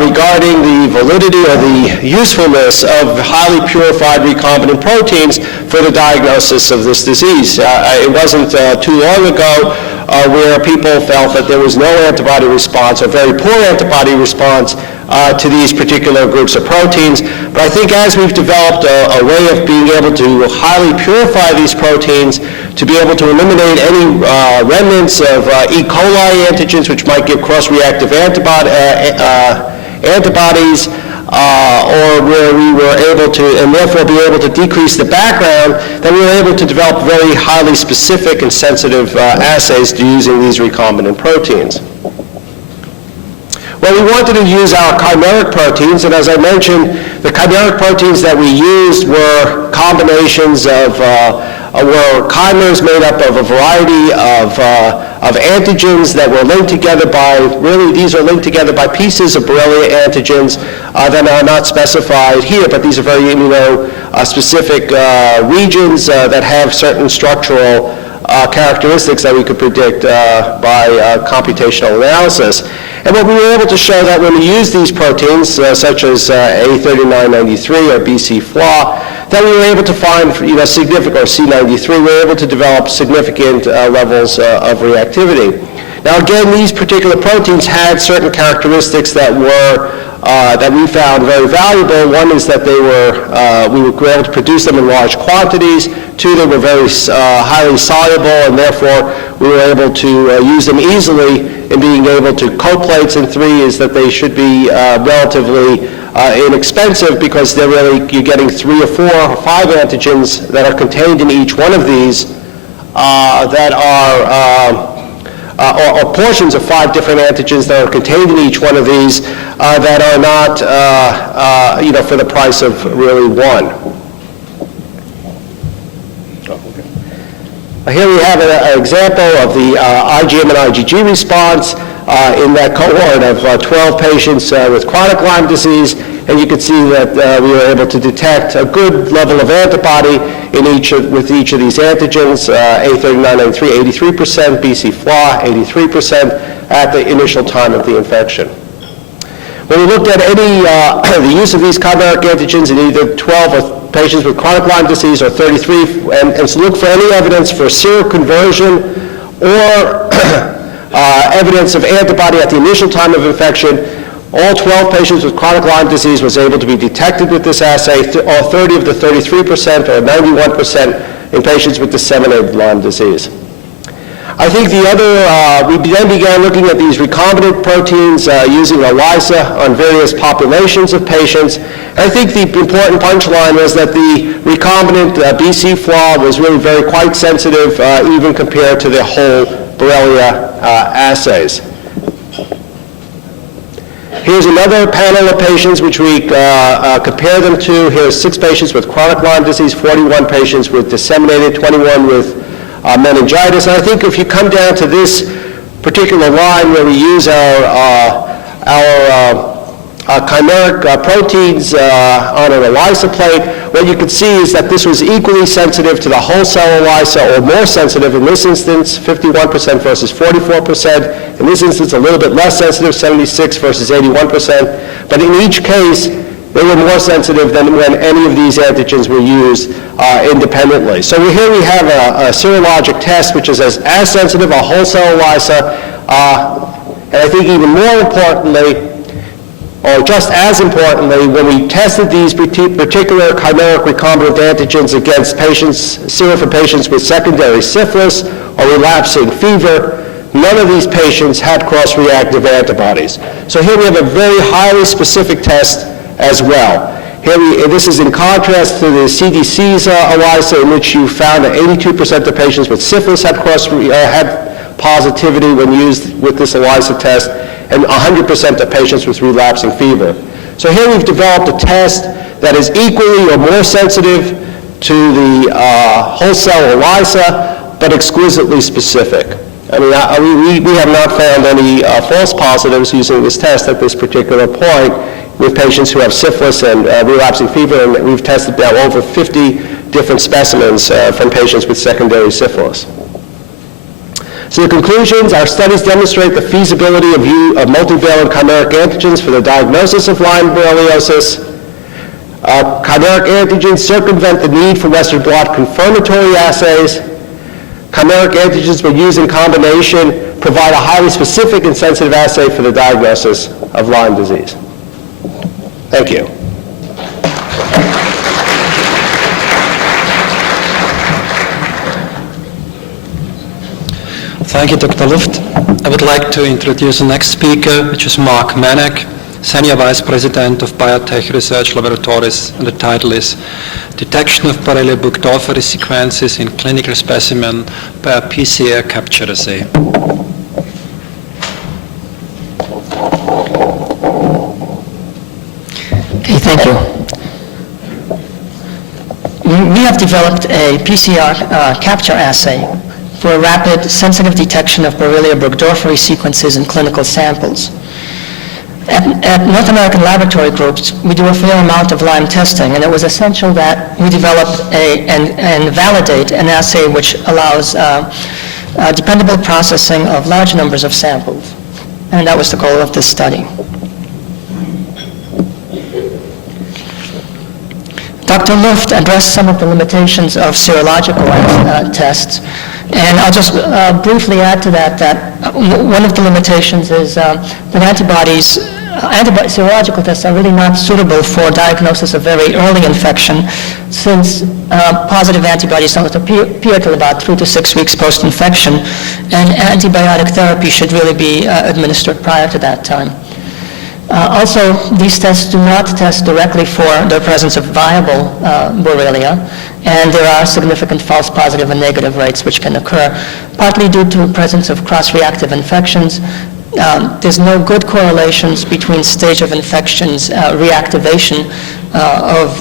regarding the validity or the usefulness of highly purified recombinant proteins for the diagnosis of this disease. It wasn't too long ago where people felt that there was no antibody response or very poor antibody response to these particular groups of proteins. But I think as we've developed a way of being able to highly purify these proteins, to be able to eliminate any remnants of E. coli antigens, which might give cross-reactive antibodies, or where we were able to, and therefore be able to decrease the background, then we were able to develop very highly specific and sensitive assays to using these recombinant proteins. Well, we wanted to use our chimeric proteins, and as I mentioned, the chimeric proteins that we used were combinations of, were chimers made up of a variety of antigens that were linked together by, really these are linked together by pieces of Borrelia antigens that are not specified here, but these are very immuno-specific regions that have certain structural characteristics that we could predict by computational analysis. And what we were able to show that when we use these proteins, such as A3993 or BC-FLA, that we were able to find, significant, or C93, we were able to develop significant levels of reactivity. Now again, these particular proteins had certain characteristics that were that we found very valuable. One is that they were, we were able to produce them in large quantities. Two, they were very highly soluble, and therefore we were able to use them easily in being able to coplates. And three is that they should be relatively inexpensive, because they're really, you're getting 3 or 4 or 5 antigens that are contained in each one of these that are or portions of 5 different antigens that are contained in each one of these that are not, for the price of really one. Here we have an example of the IgM and IgG response in that cohort of 12 patients with chronic Lyme disease, and you can see that we were able to detect a good level of antibody in with each of these antigens, A3993, 83%, BC-FLA, 83% at the initial time of the infection. When we looked at any the use of these chimeric antigens in either 12 or patients with chronic Lyme disease or 33, and to look for any evidence for seroconversion or evidence of antibody at the initial time of infection, all 12 patients with chronic Lyme disease was able to be detected with this assay, all 30 of the 33% or 91% in patients with disseminated Lyme disease. I think the other, we then began looking at these recombinant proteins using ELISA on various populations of patients. And I think the important punchline was that the recombinant BC-FLA was really quite sensitive, even compared to the whole Borrelia assays. Here's another panel of patients which we compare them to. Here's 6 patients with chronic Lyme disease, 41 patients with disseminated, 21 with meningitis. And I think if you come down to this particular line where we use our chimeric proteins on an ELISA plate, what you can see is that this was equally sensitive to the whole cell ELISA, or more sensitive in this instance, 51% versus 44%. In this instance, a little bit less sensitive, 76 versus 81%. But in each case, they were more sensitive than when any of these antigens were used independently. So here we have a serologic test which is as sensitive, a whole cell ELISA, and I think even more importantly, or just as importantly, when we tested these particular chimeric recombinant antigens against sera for patients with secondary syphilis or relapsing fever, none of these patients had cross-reactive antibodies. So here we have a very highly specific test as well. This is in contrast to the CDC's ELISA, in which you found that 82% of patients with syphilis had positivity when used with this ELISA test, and 100% of patients with relapsing fever. So here we've developed a test that is equally or more sensitive to the whole cell ELISA, but exquisitely specific. I mean, we have not found any false positives using this test at this particular point with patients who have syphilis and relapsing fever, and we've tested now over 50 different specimens from patients with secondary syphilis. So the conclusions, our studies demonstrate the feasibility of multivalent chimeric antigens for the diagnosis of Lyme borreliosis. Chimeric antigens circumvent the need for Western blot confirmatory assays. Chimeric antigens, when used in combination, provide a highly specific and sensitive assay for the diagnosis of Lyme disease. Thank you. Thank you, Dr. Luft. I would like to introduce the next speaker, which is Mark Manek, Senior Vice President of Biotech Research Laboratories, and the title is Detection of Borrelia burgdorferi Sequences in Clinical Specimen by a PCR Capture Assay. Okay, thank you. We have developed a PCR capture assay for a rapid, sensitive detection of Borrelia burgdorferi sequences in clinical samples. At North American Laboratory Groups, we do a fair amount of Lyme testing, and it was essential that we develop and validate an assay which allows dependable processing of large numbers of samples. And that was the goal of this study. Dr. Luft addressed some of the limitations of serological tests. And I'll just briefly add to that one of the limitations is that serological tests are really not suitable for diagnosis of very early infection, since positive antibodies don't appear till about 3 to 6 weeks post-infection, and antibiotic therapy should really be administered prior to that time. Also, these tests do not test directly for the presence of viable Borrelia, and there are significant false positive and negative rates which can occur, partly due to the presence of cross-reactive infections. There's no good correlations between stage of infections, reactivation of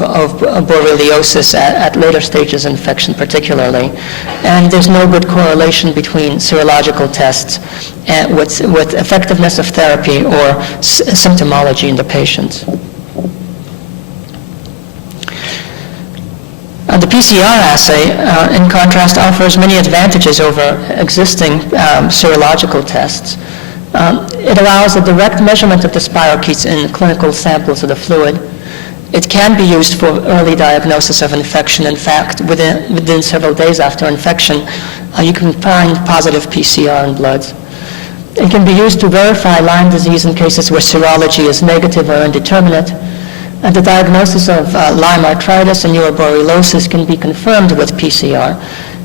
borreliosis at later stages of infection particularly, and there's no good correlation between serological tests and with effectiveness of therapy or symptomology in the patients. The PCR assay, in contrast, offers many advantages over existing serological tests. It allows a direct measurement of the spirochetes in clinical samples of the fluid. It can be used for early diagnosis of infection. In fact, within several days after infection, you can find positive PCR in bloods. It can be used to verify Lyme disease in cases where serology is negative or indeterminate. And the diagnosis of Lyme arthritis and neuroborreliosis can be confirmed with PCR.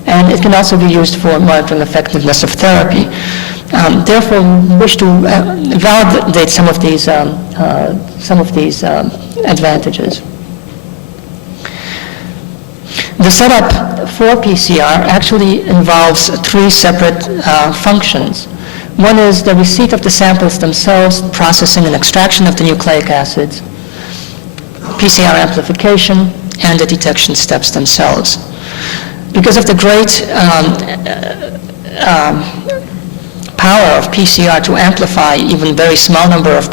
And it can also be used for monitoring effectiveness of therapy. Therefore, we wish to validate some of these advantages. The setup for PCR actually involves 3 separate functions. One is the receipt of the samples themselves, processing and extraction of the nucleic acids, PCR amplification, and the detection steps themselves. Because of the great power of PCR to amplify even very small number of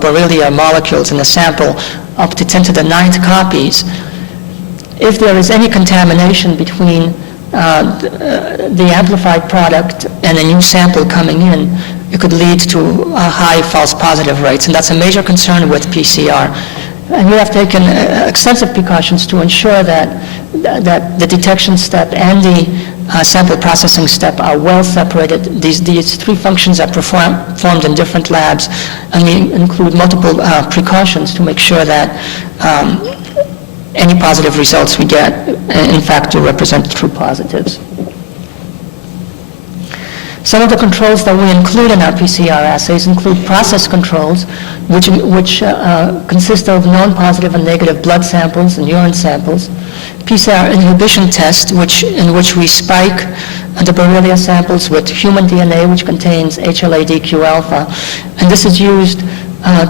Borrelia molecules in a sample up to 10 to the 9th copies. If there is any contamination between the amplified product and a new sample coming in, it could lead to high false positive rates, and that's a major concern with PCR. And we have taken extensive precautions to ensure that the detection step and the sample processing step are well separated. These three functions are performed in different labs, and we include multiple precautions to make sure that any positive results we get, in fact, do represent true positives. Some of the controls that we include in our PCR assays include process controls, which consist of known positive and negative blood samples and urine samples. PCR inhibition test, in which we spike the Borrelia samples with human DNA, which contains HLA-DQ alpha, and this is used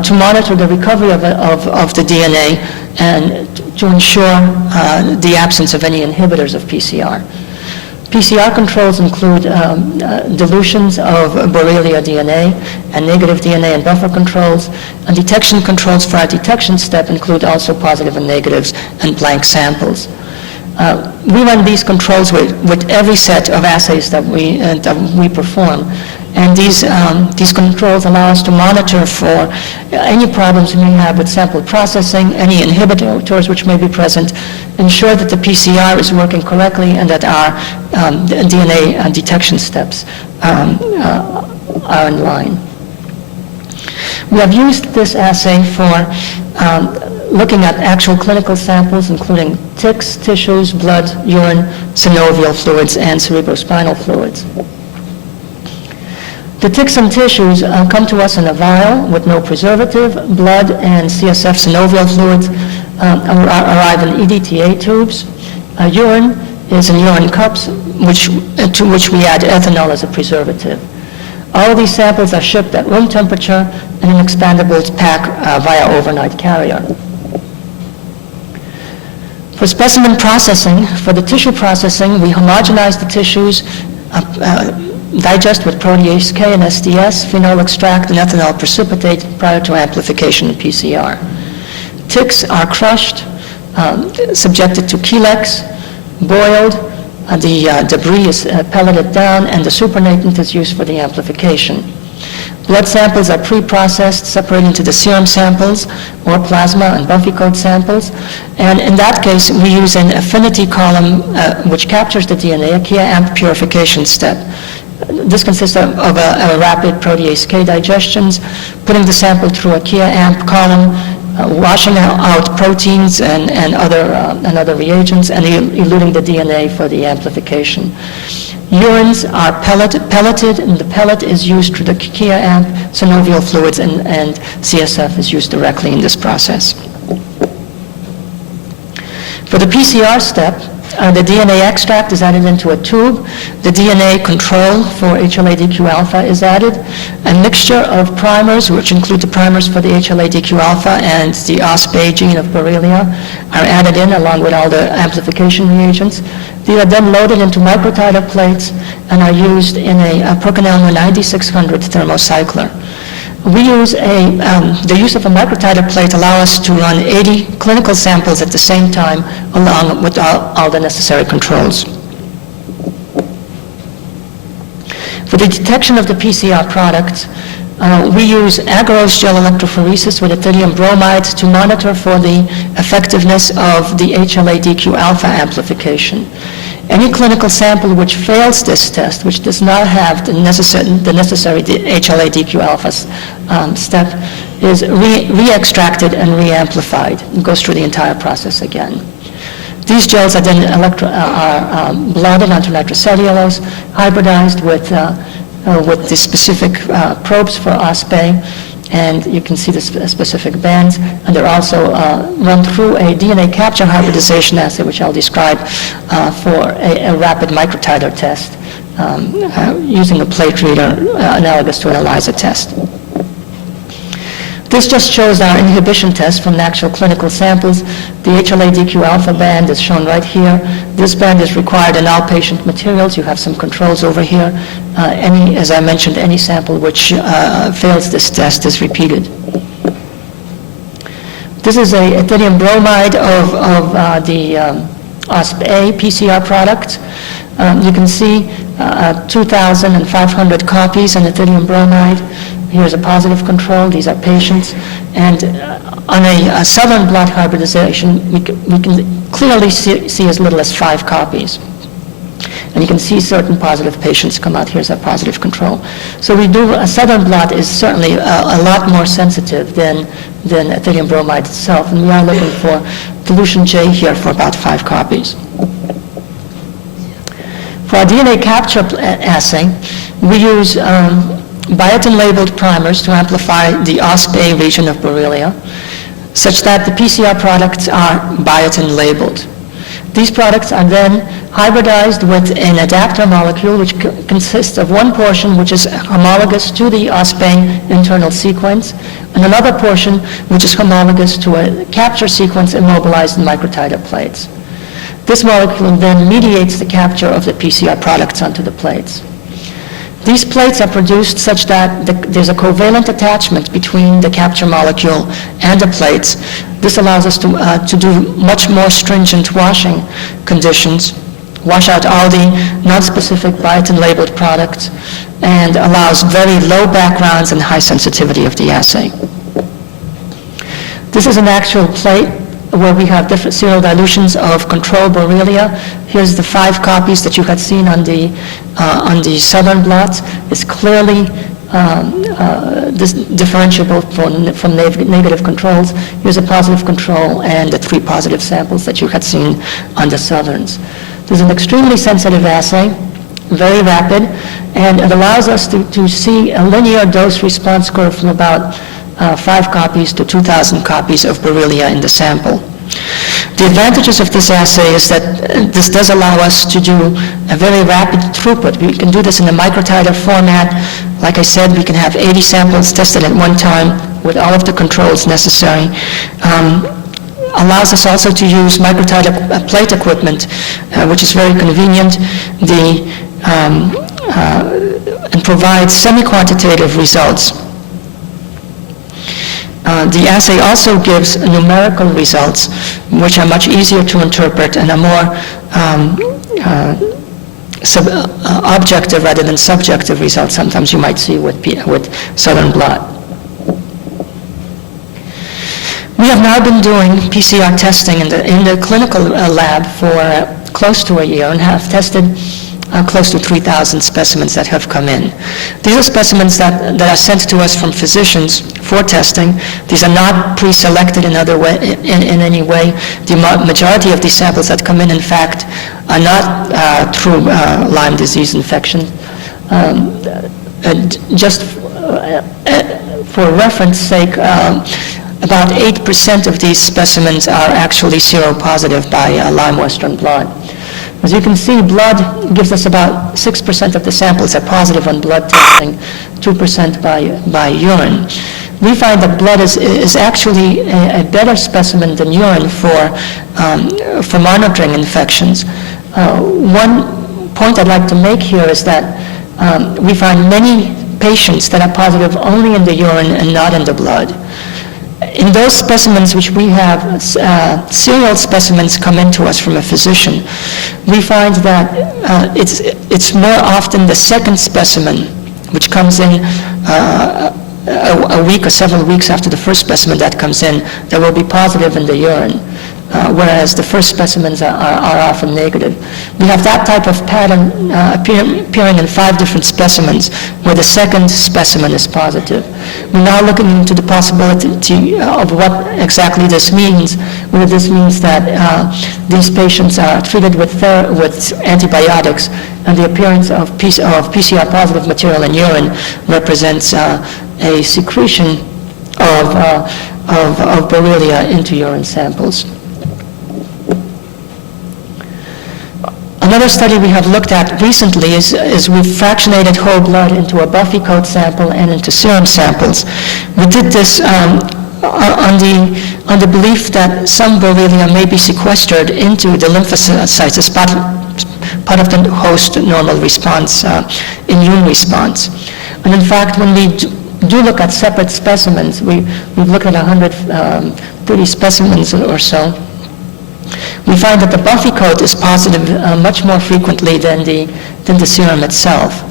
to monitor the recovery of the DNA and to ensure the absence of any inhibitors of PCR. PCR controls include dilutions of Borrelia DNA and negative DNA and buffer controls, and detection controls for our detection step include also positive and negatives and blank samples. We run these controls with every set of assays that we perform, and these controls allow us to monitor for any problems we may have with sample processing, any inhibitors which may be present, ensure that the PCR is working correctly, and that our DNA detection steps are in line. We have used this assay for looking at actual clinical samples, including ticks, tissues, blood, urine, synovial fluids, and cerebrospinal fluids. The ticks and tissues come to us in a vial with no preservative. Blood and CSF synovial fluids arrive in EDTA tubes. Urine is in urine cups, to which we add ethanol as a preservative. All of these samples are shipped at room temperature in an expandable pack via overnight carrier. For specimen processing, for the tissue processing, we homogenize the tissues, digest with protease K and SDS, phenol extract, and ethanol precipitate prior to amplification in PCR. Ticks are crushed, subjected to Chelex, boiled, the debris is pelleted down, and the supernatant is used for the amplification. Blood samples are pre-processed, separated into the serum samples, or plasma and buffy coat samples. And in that case, we use an affinity column which captures the DNA, a Kia-amp purification step. This consists of a rapid protease K digestions, putting the sample through a Kia-amp column, washing out proteins and other reagents, and eluting the DNA for the amplification. Urines are pelleted, and the pellet is used through the Kia-amp, synovial fluids, and CSF is used directly in this process. For the PCR step, the DNA extract is added into a tube. The DNA control for HLA-DQ alpha is added. A mixture of primers, which include the primers for the HLA-DQ alpha and the OspA gene of Borrelia, are added in along with all the amplification reagents. They are then loaded into microtiter plates and are used in a Perkinelmer 9600 thermocycler. We use the use of a microtiter plate allows us to run 80 clinical samples at the same time along with all the necessary controls. For the detection of the PCR products, we use agarose gel electrophoresis with ethylium bromide to monitor for the effectiveness of the HLA-DQ alpha amplification. Any clinical sample which fails this test, which does not have the necessary HLA-DQ alpha step, is re-extracted and re-amplified. It goes through the entire process again. These gels are then blotted onto nitrocellulose, hybridized with the specific probes for OspA, and you can see the specific bands, and they're also run through a DNA capture hybridization assay, which I'll describe for a rapid microtiter test using a plate reader analogous to an ELISA test. This just shows our inhibition test from the actual clinical samples. The HLA-DQ alpha band is shown right here. This band is required in all patient materials. You have some controls over here. as I mentioned, any sample which fails this test is repeated. This is a ethylium bromide of the OSP-A PCR product. You can see 2,500 copies in ethylium bromide. Here's a positive control. These are patients. And on a southern blot hybridization, we can clearly see as little as 5 copies. And you can see certain positive patients come out. Here's a positive control. So a southern blot is certainly a lot more sensitive than ethylium bromide itself. And we are looking for dilution J here for about 5 copies. For our DNA capture assay, we use biotin-labeled primers to amplify the OSP-A region of Borrelia, such that the PCR products are biotin-labeled. These products are then hybridized with an adapter molecule which consists of one portion which is homologous to the OSP-A internal sequence and another portion which is homologous to a capture sequence immobilized in microtiter plates. This molecule then mediates the capture of the PCR products onto the plates. These plates are produced such that there's a covalent attachment between the capture molecule and the plates. This allows us to do much more stringent washing conditions, wash out all the non-specific biotin-labeled products, and allows very low backgrounds and high sensitivity of the assay. This is an actual plate where we have different serial dilutions of control Borrelia. Here's the 5 copies that you had seen on the southern blots. It's clearly differentiable from negative controls. Here's a positive control and the 3 positive samples that you had seen on the southerns. This is an extremely sensitive assay, very rapid, and it allows us to see a linear dose response curve from about 5 copies to 2,000 copies of Borrelia in the sample. The advantages of this assay is that this does allow us to do a very rapid throughput. We can do this in a microtiter format. Like I said, we can have 80 samples tested at one time with all of the controls necessary. Allows us also to use microtiter plate equipment, which is very convenient. And provides semi-quantitative results. The assay also gives numerical results, which are much easier to interpret and are more objective rather than subjective results sometimes you might see with southern blot. We have now been doing PCR testing in the clinical lab for close to a year and have tested close to 3,000 specimens that have come in. These are specimens that are sent to us from physicians for testing. These are not pre-selected in any way. The majority of these samples that come in fact, are not through Lyme disease infection. Just for reference sake, about 8% of these specimens are actually seropositive by Lyme Western blot. As you can see, blood gives us about 6% of the samples are positive on blood testing, 2% by urine. We find that blood is actually a better specimen than urine for monitoring infections. One point I'd like to make here is that we find many patients that are positive only in the urine and not in the blood. In those specimens which we have, serial specimens come into us from a physician, we find that it's more often the second specimen which comes in a week or several weeks after the first specimen that comes in that will be positive in the urine, whereas the first specimens are often negative. We have that type of pattern appearing in 5 different specimens where the second specimen is positive. We're now looking into the possibility of what exactly this means, whether this means that these patients are treated with antibiotics and the appearance of PCR positive material in urine represents a secretion of Borrelia into urine samples. Another study we have looked at recently is we've fractionated whole blood into a Buffy coat sample and into serum samples. We did this on the belief that some Borrelia may be sequestered into the lymphocytes, part of the host normal response, immune response. And in fact, when we do look at separate specimens, we've looked at 130 specimens or so, we find that the buffy coat is positive much more frequently than the serum itself.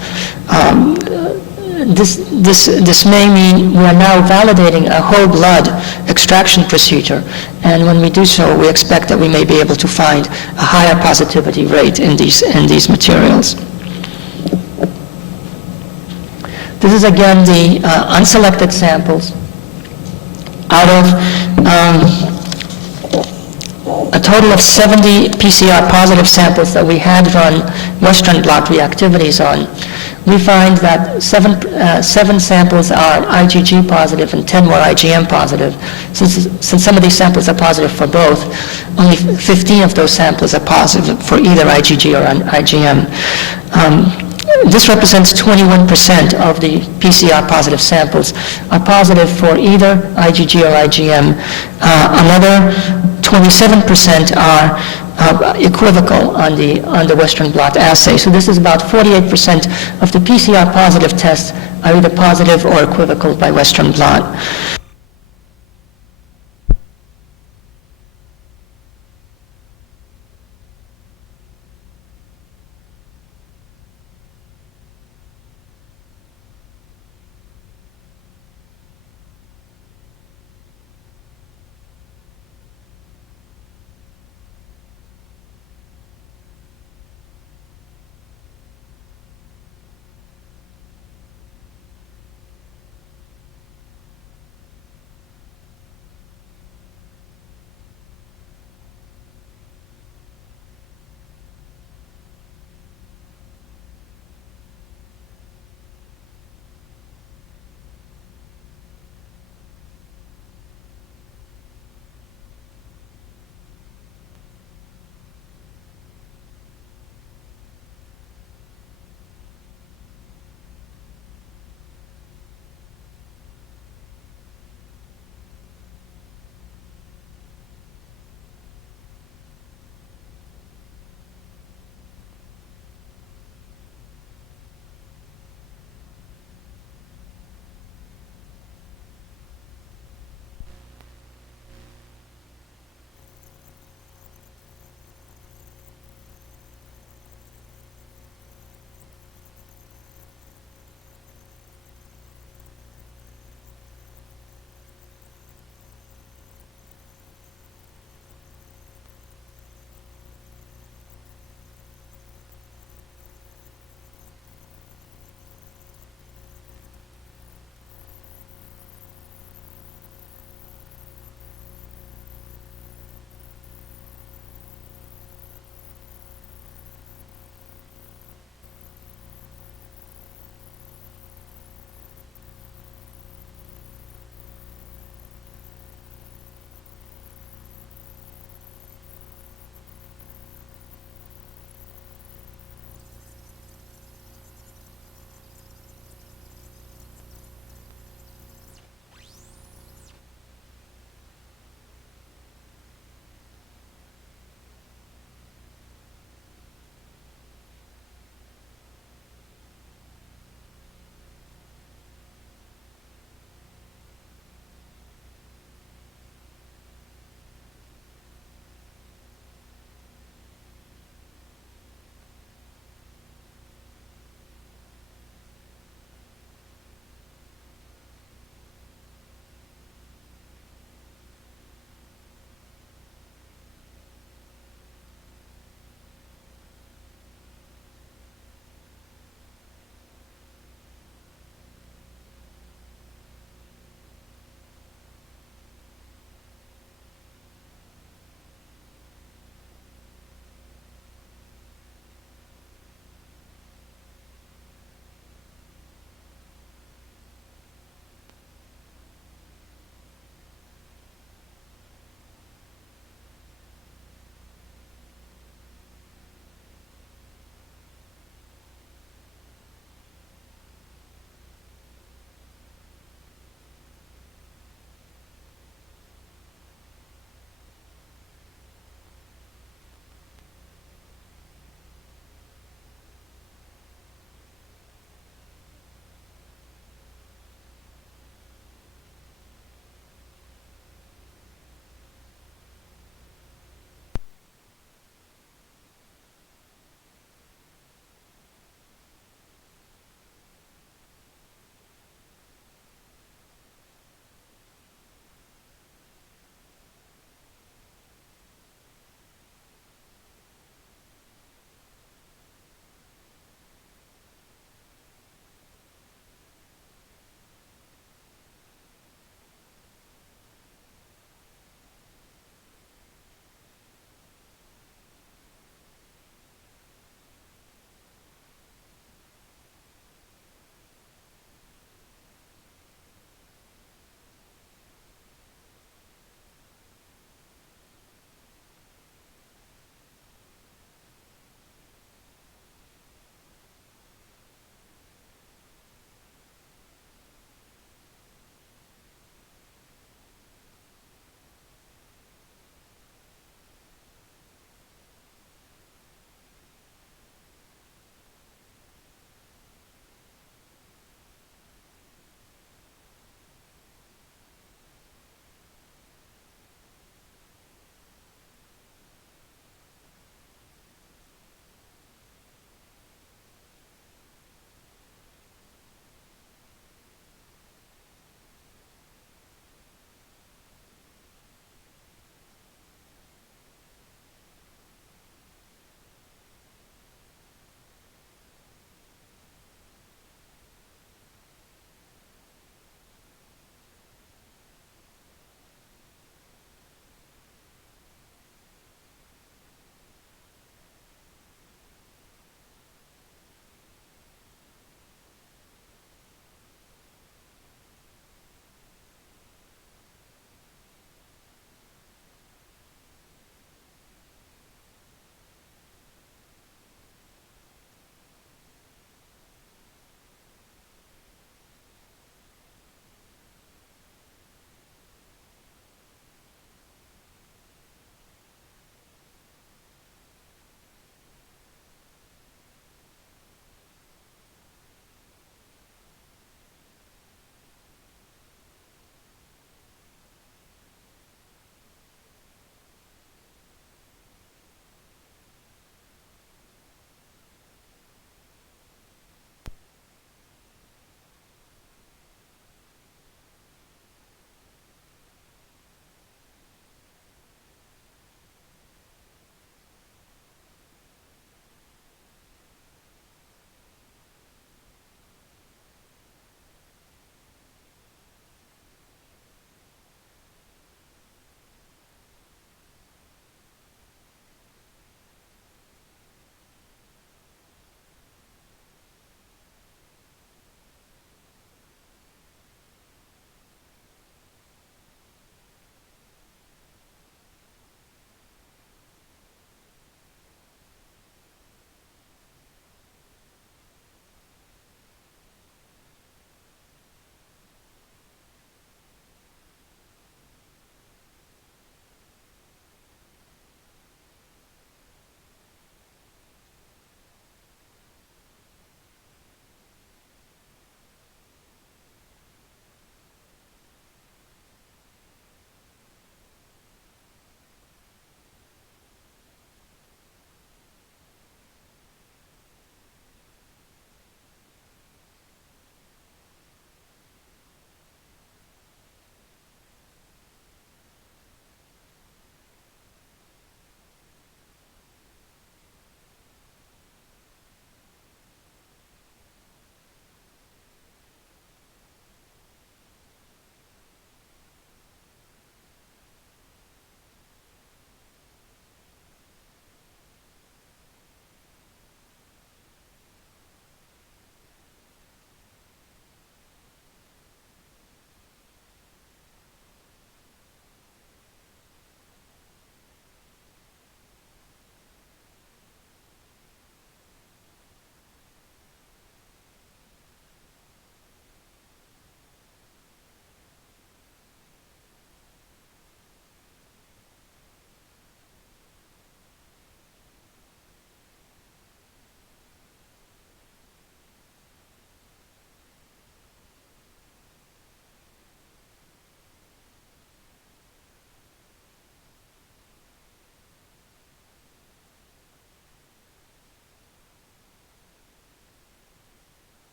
This may mean we are now validating a whole blood extraction procedure, and when we do so, we expect that we may be able to find a higher positivity rate in these materials. This is again the unselected samples out of a total of 70 PCR positive samples that we had run Western blot reactivities on. We find that seven samples are IgG positive and 10 were IgM positive. Since some of these samples are positive for both, only 15 of those samples are positive for either IgG or IgM. This represents 21% of the PCR positive samples are positive for either IgG or IgM. Another 27% are equivocal on the Western blot assay. So this is about 48% of the PCR positive tests are either positive or equivocal by Western blot.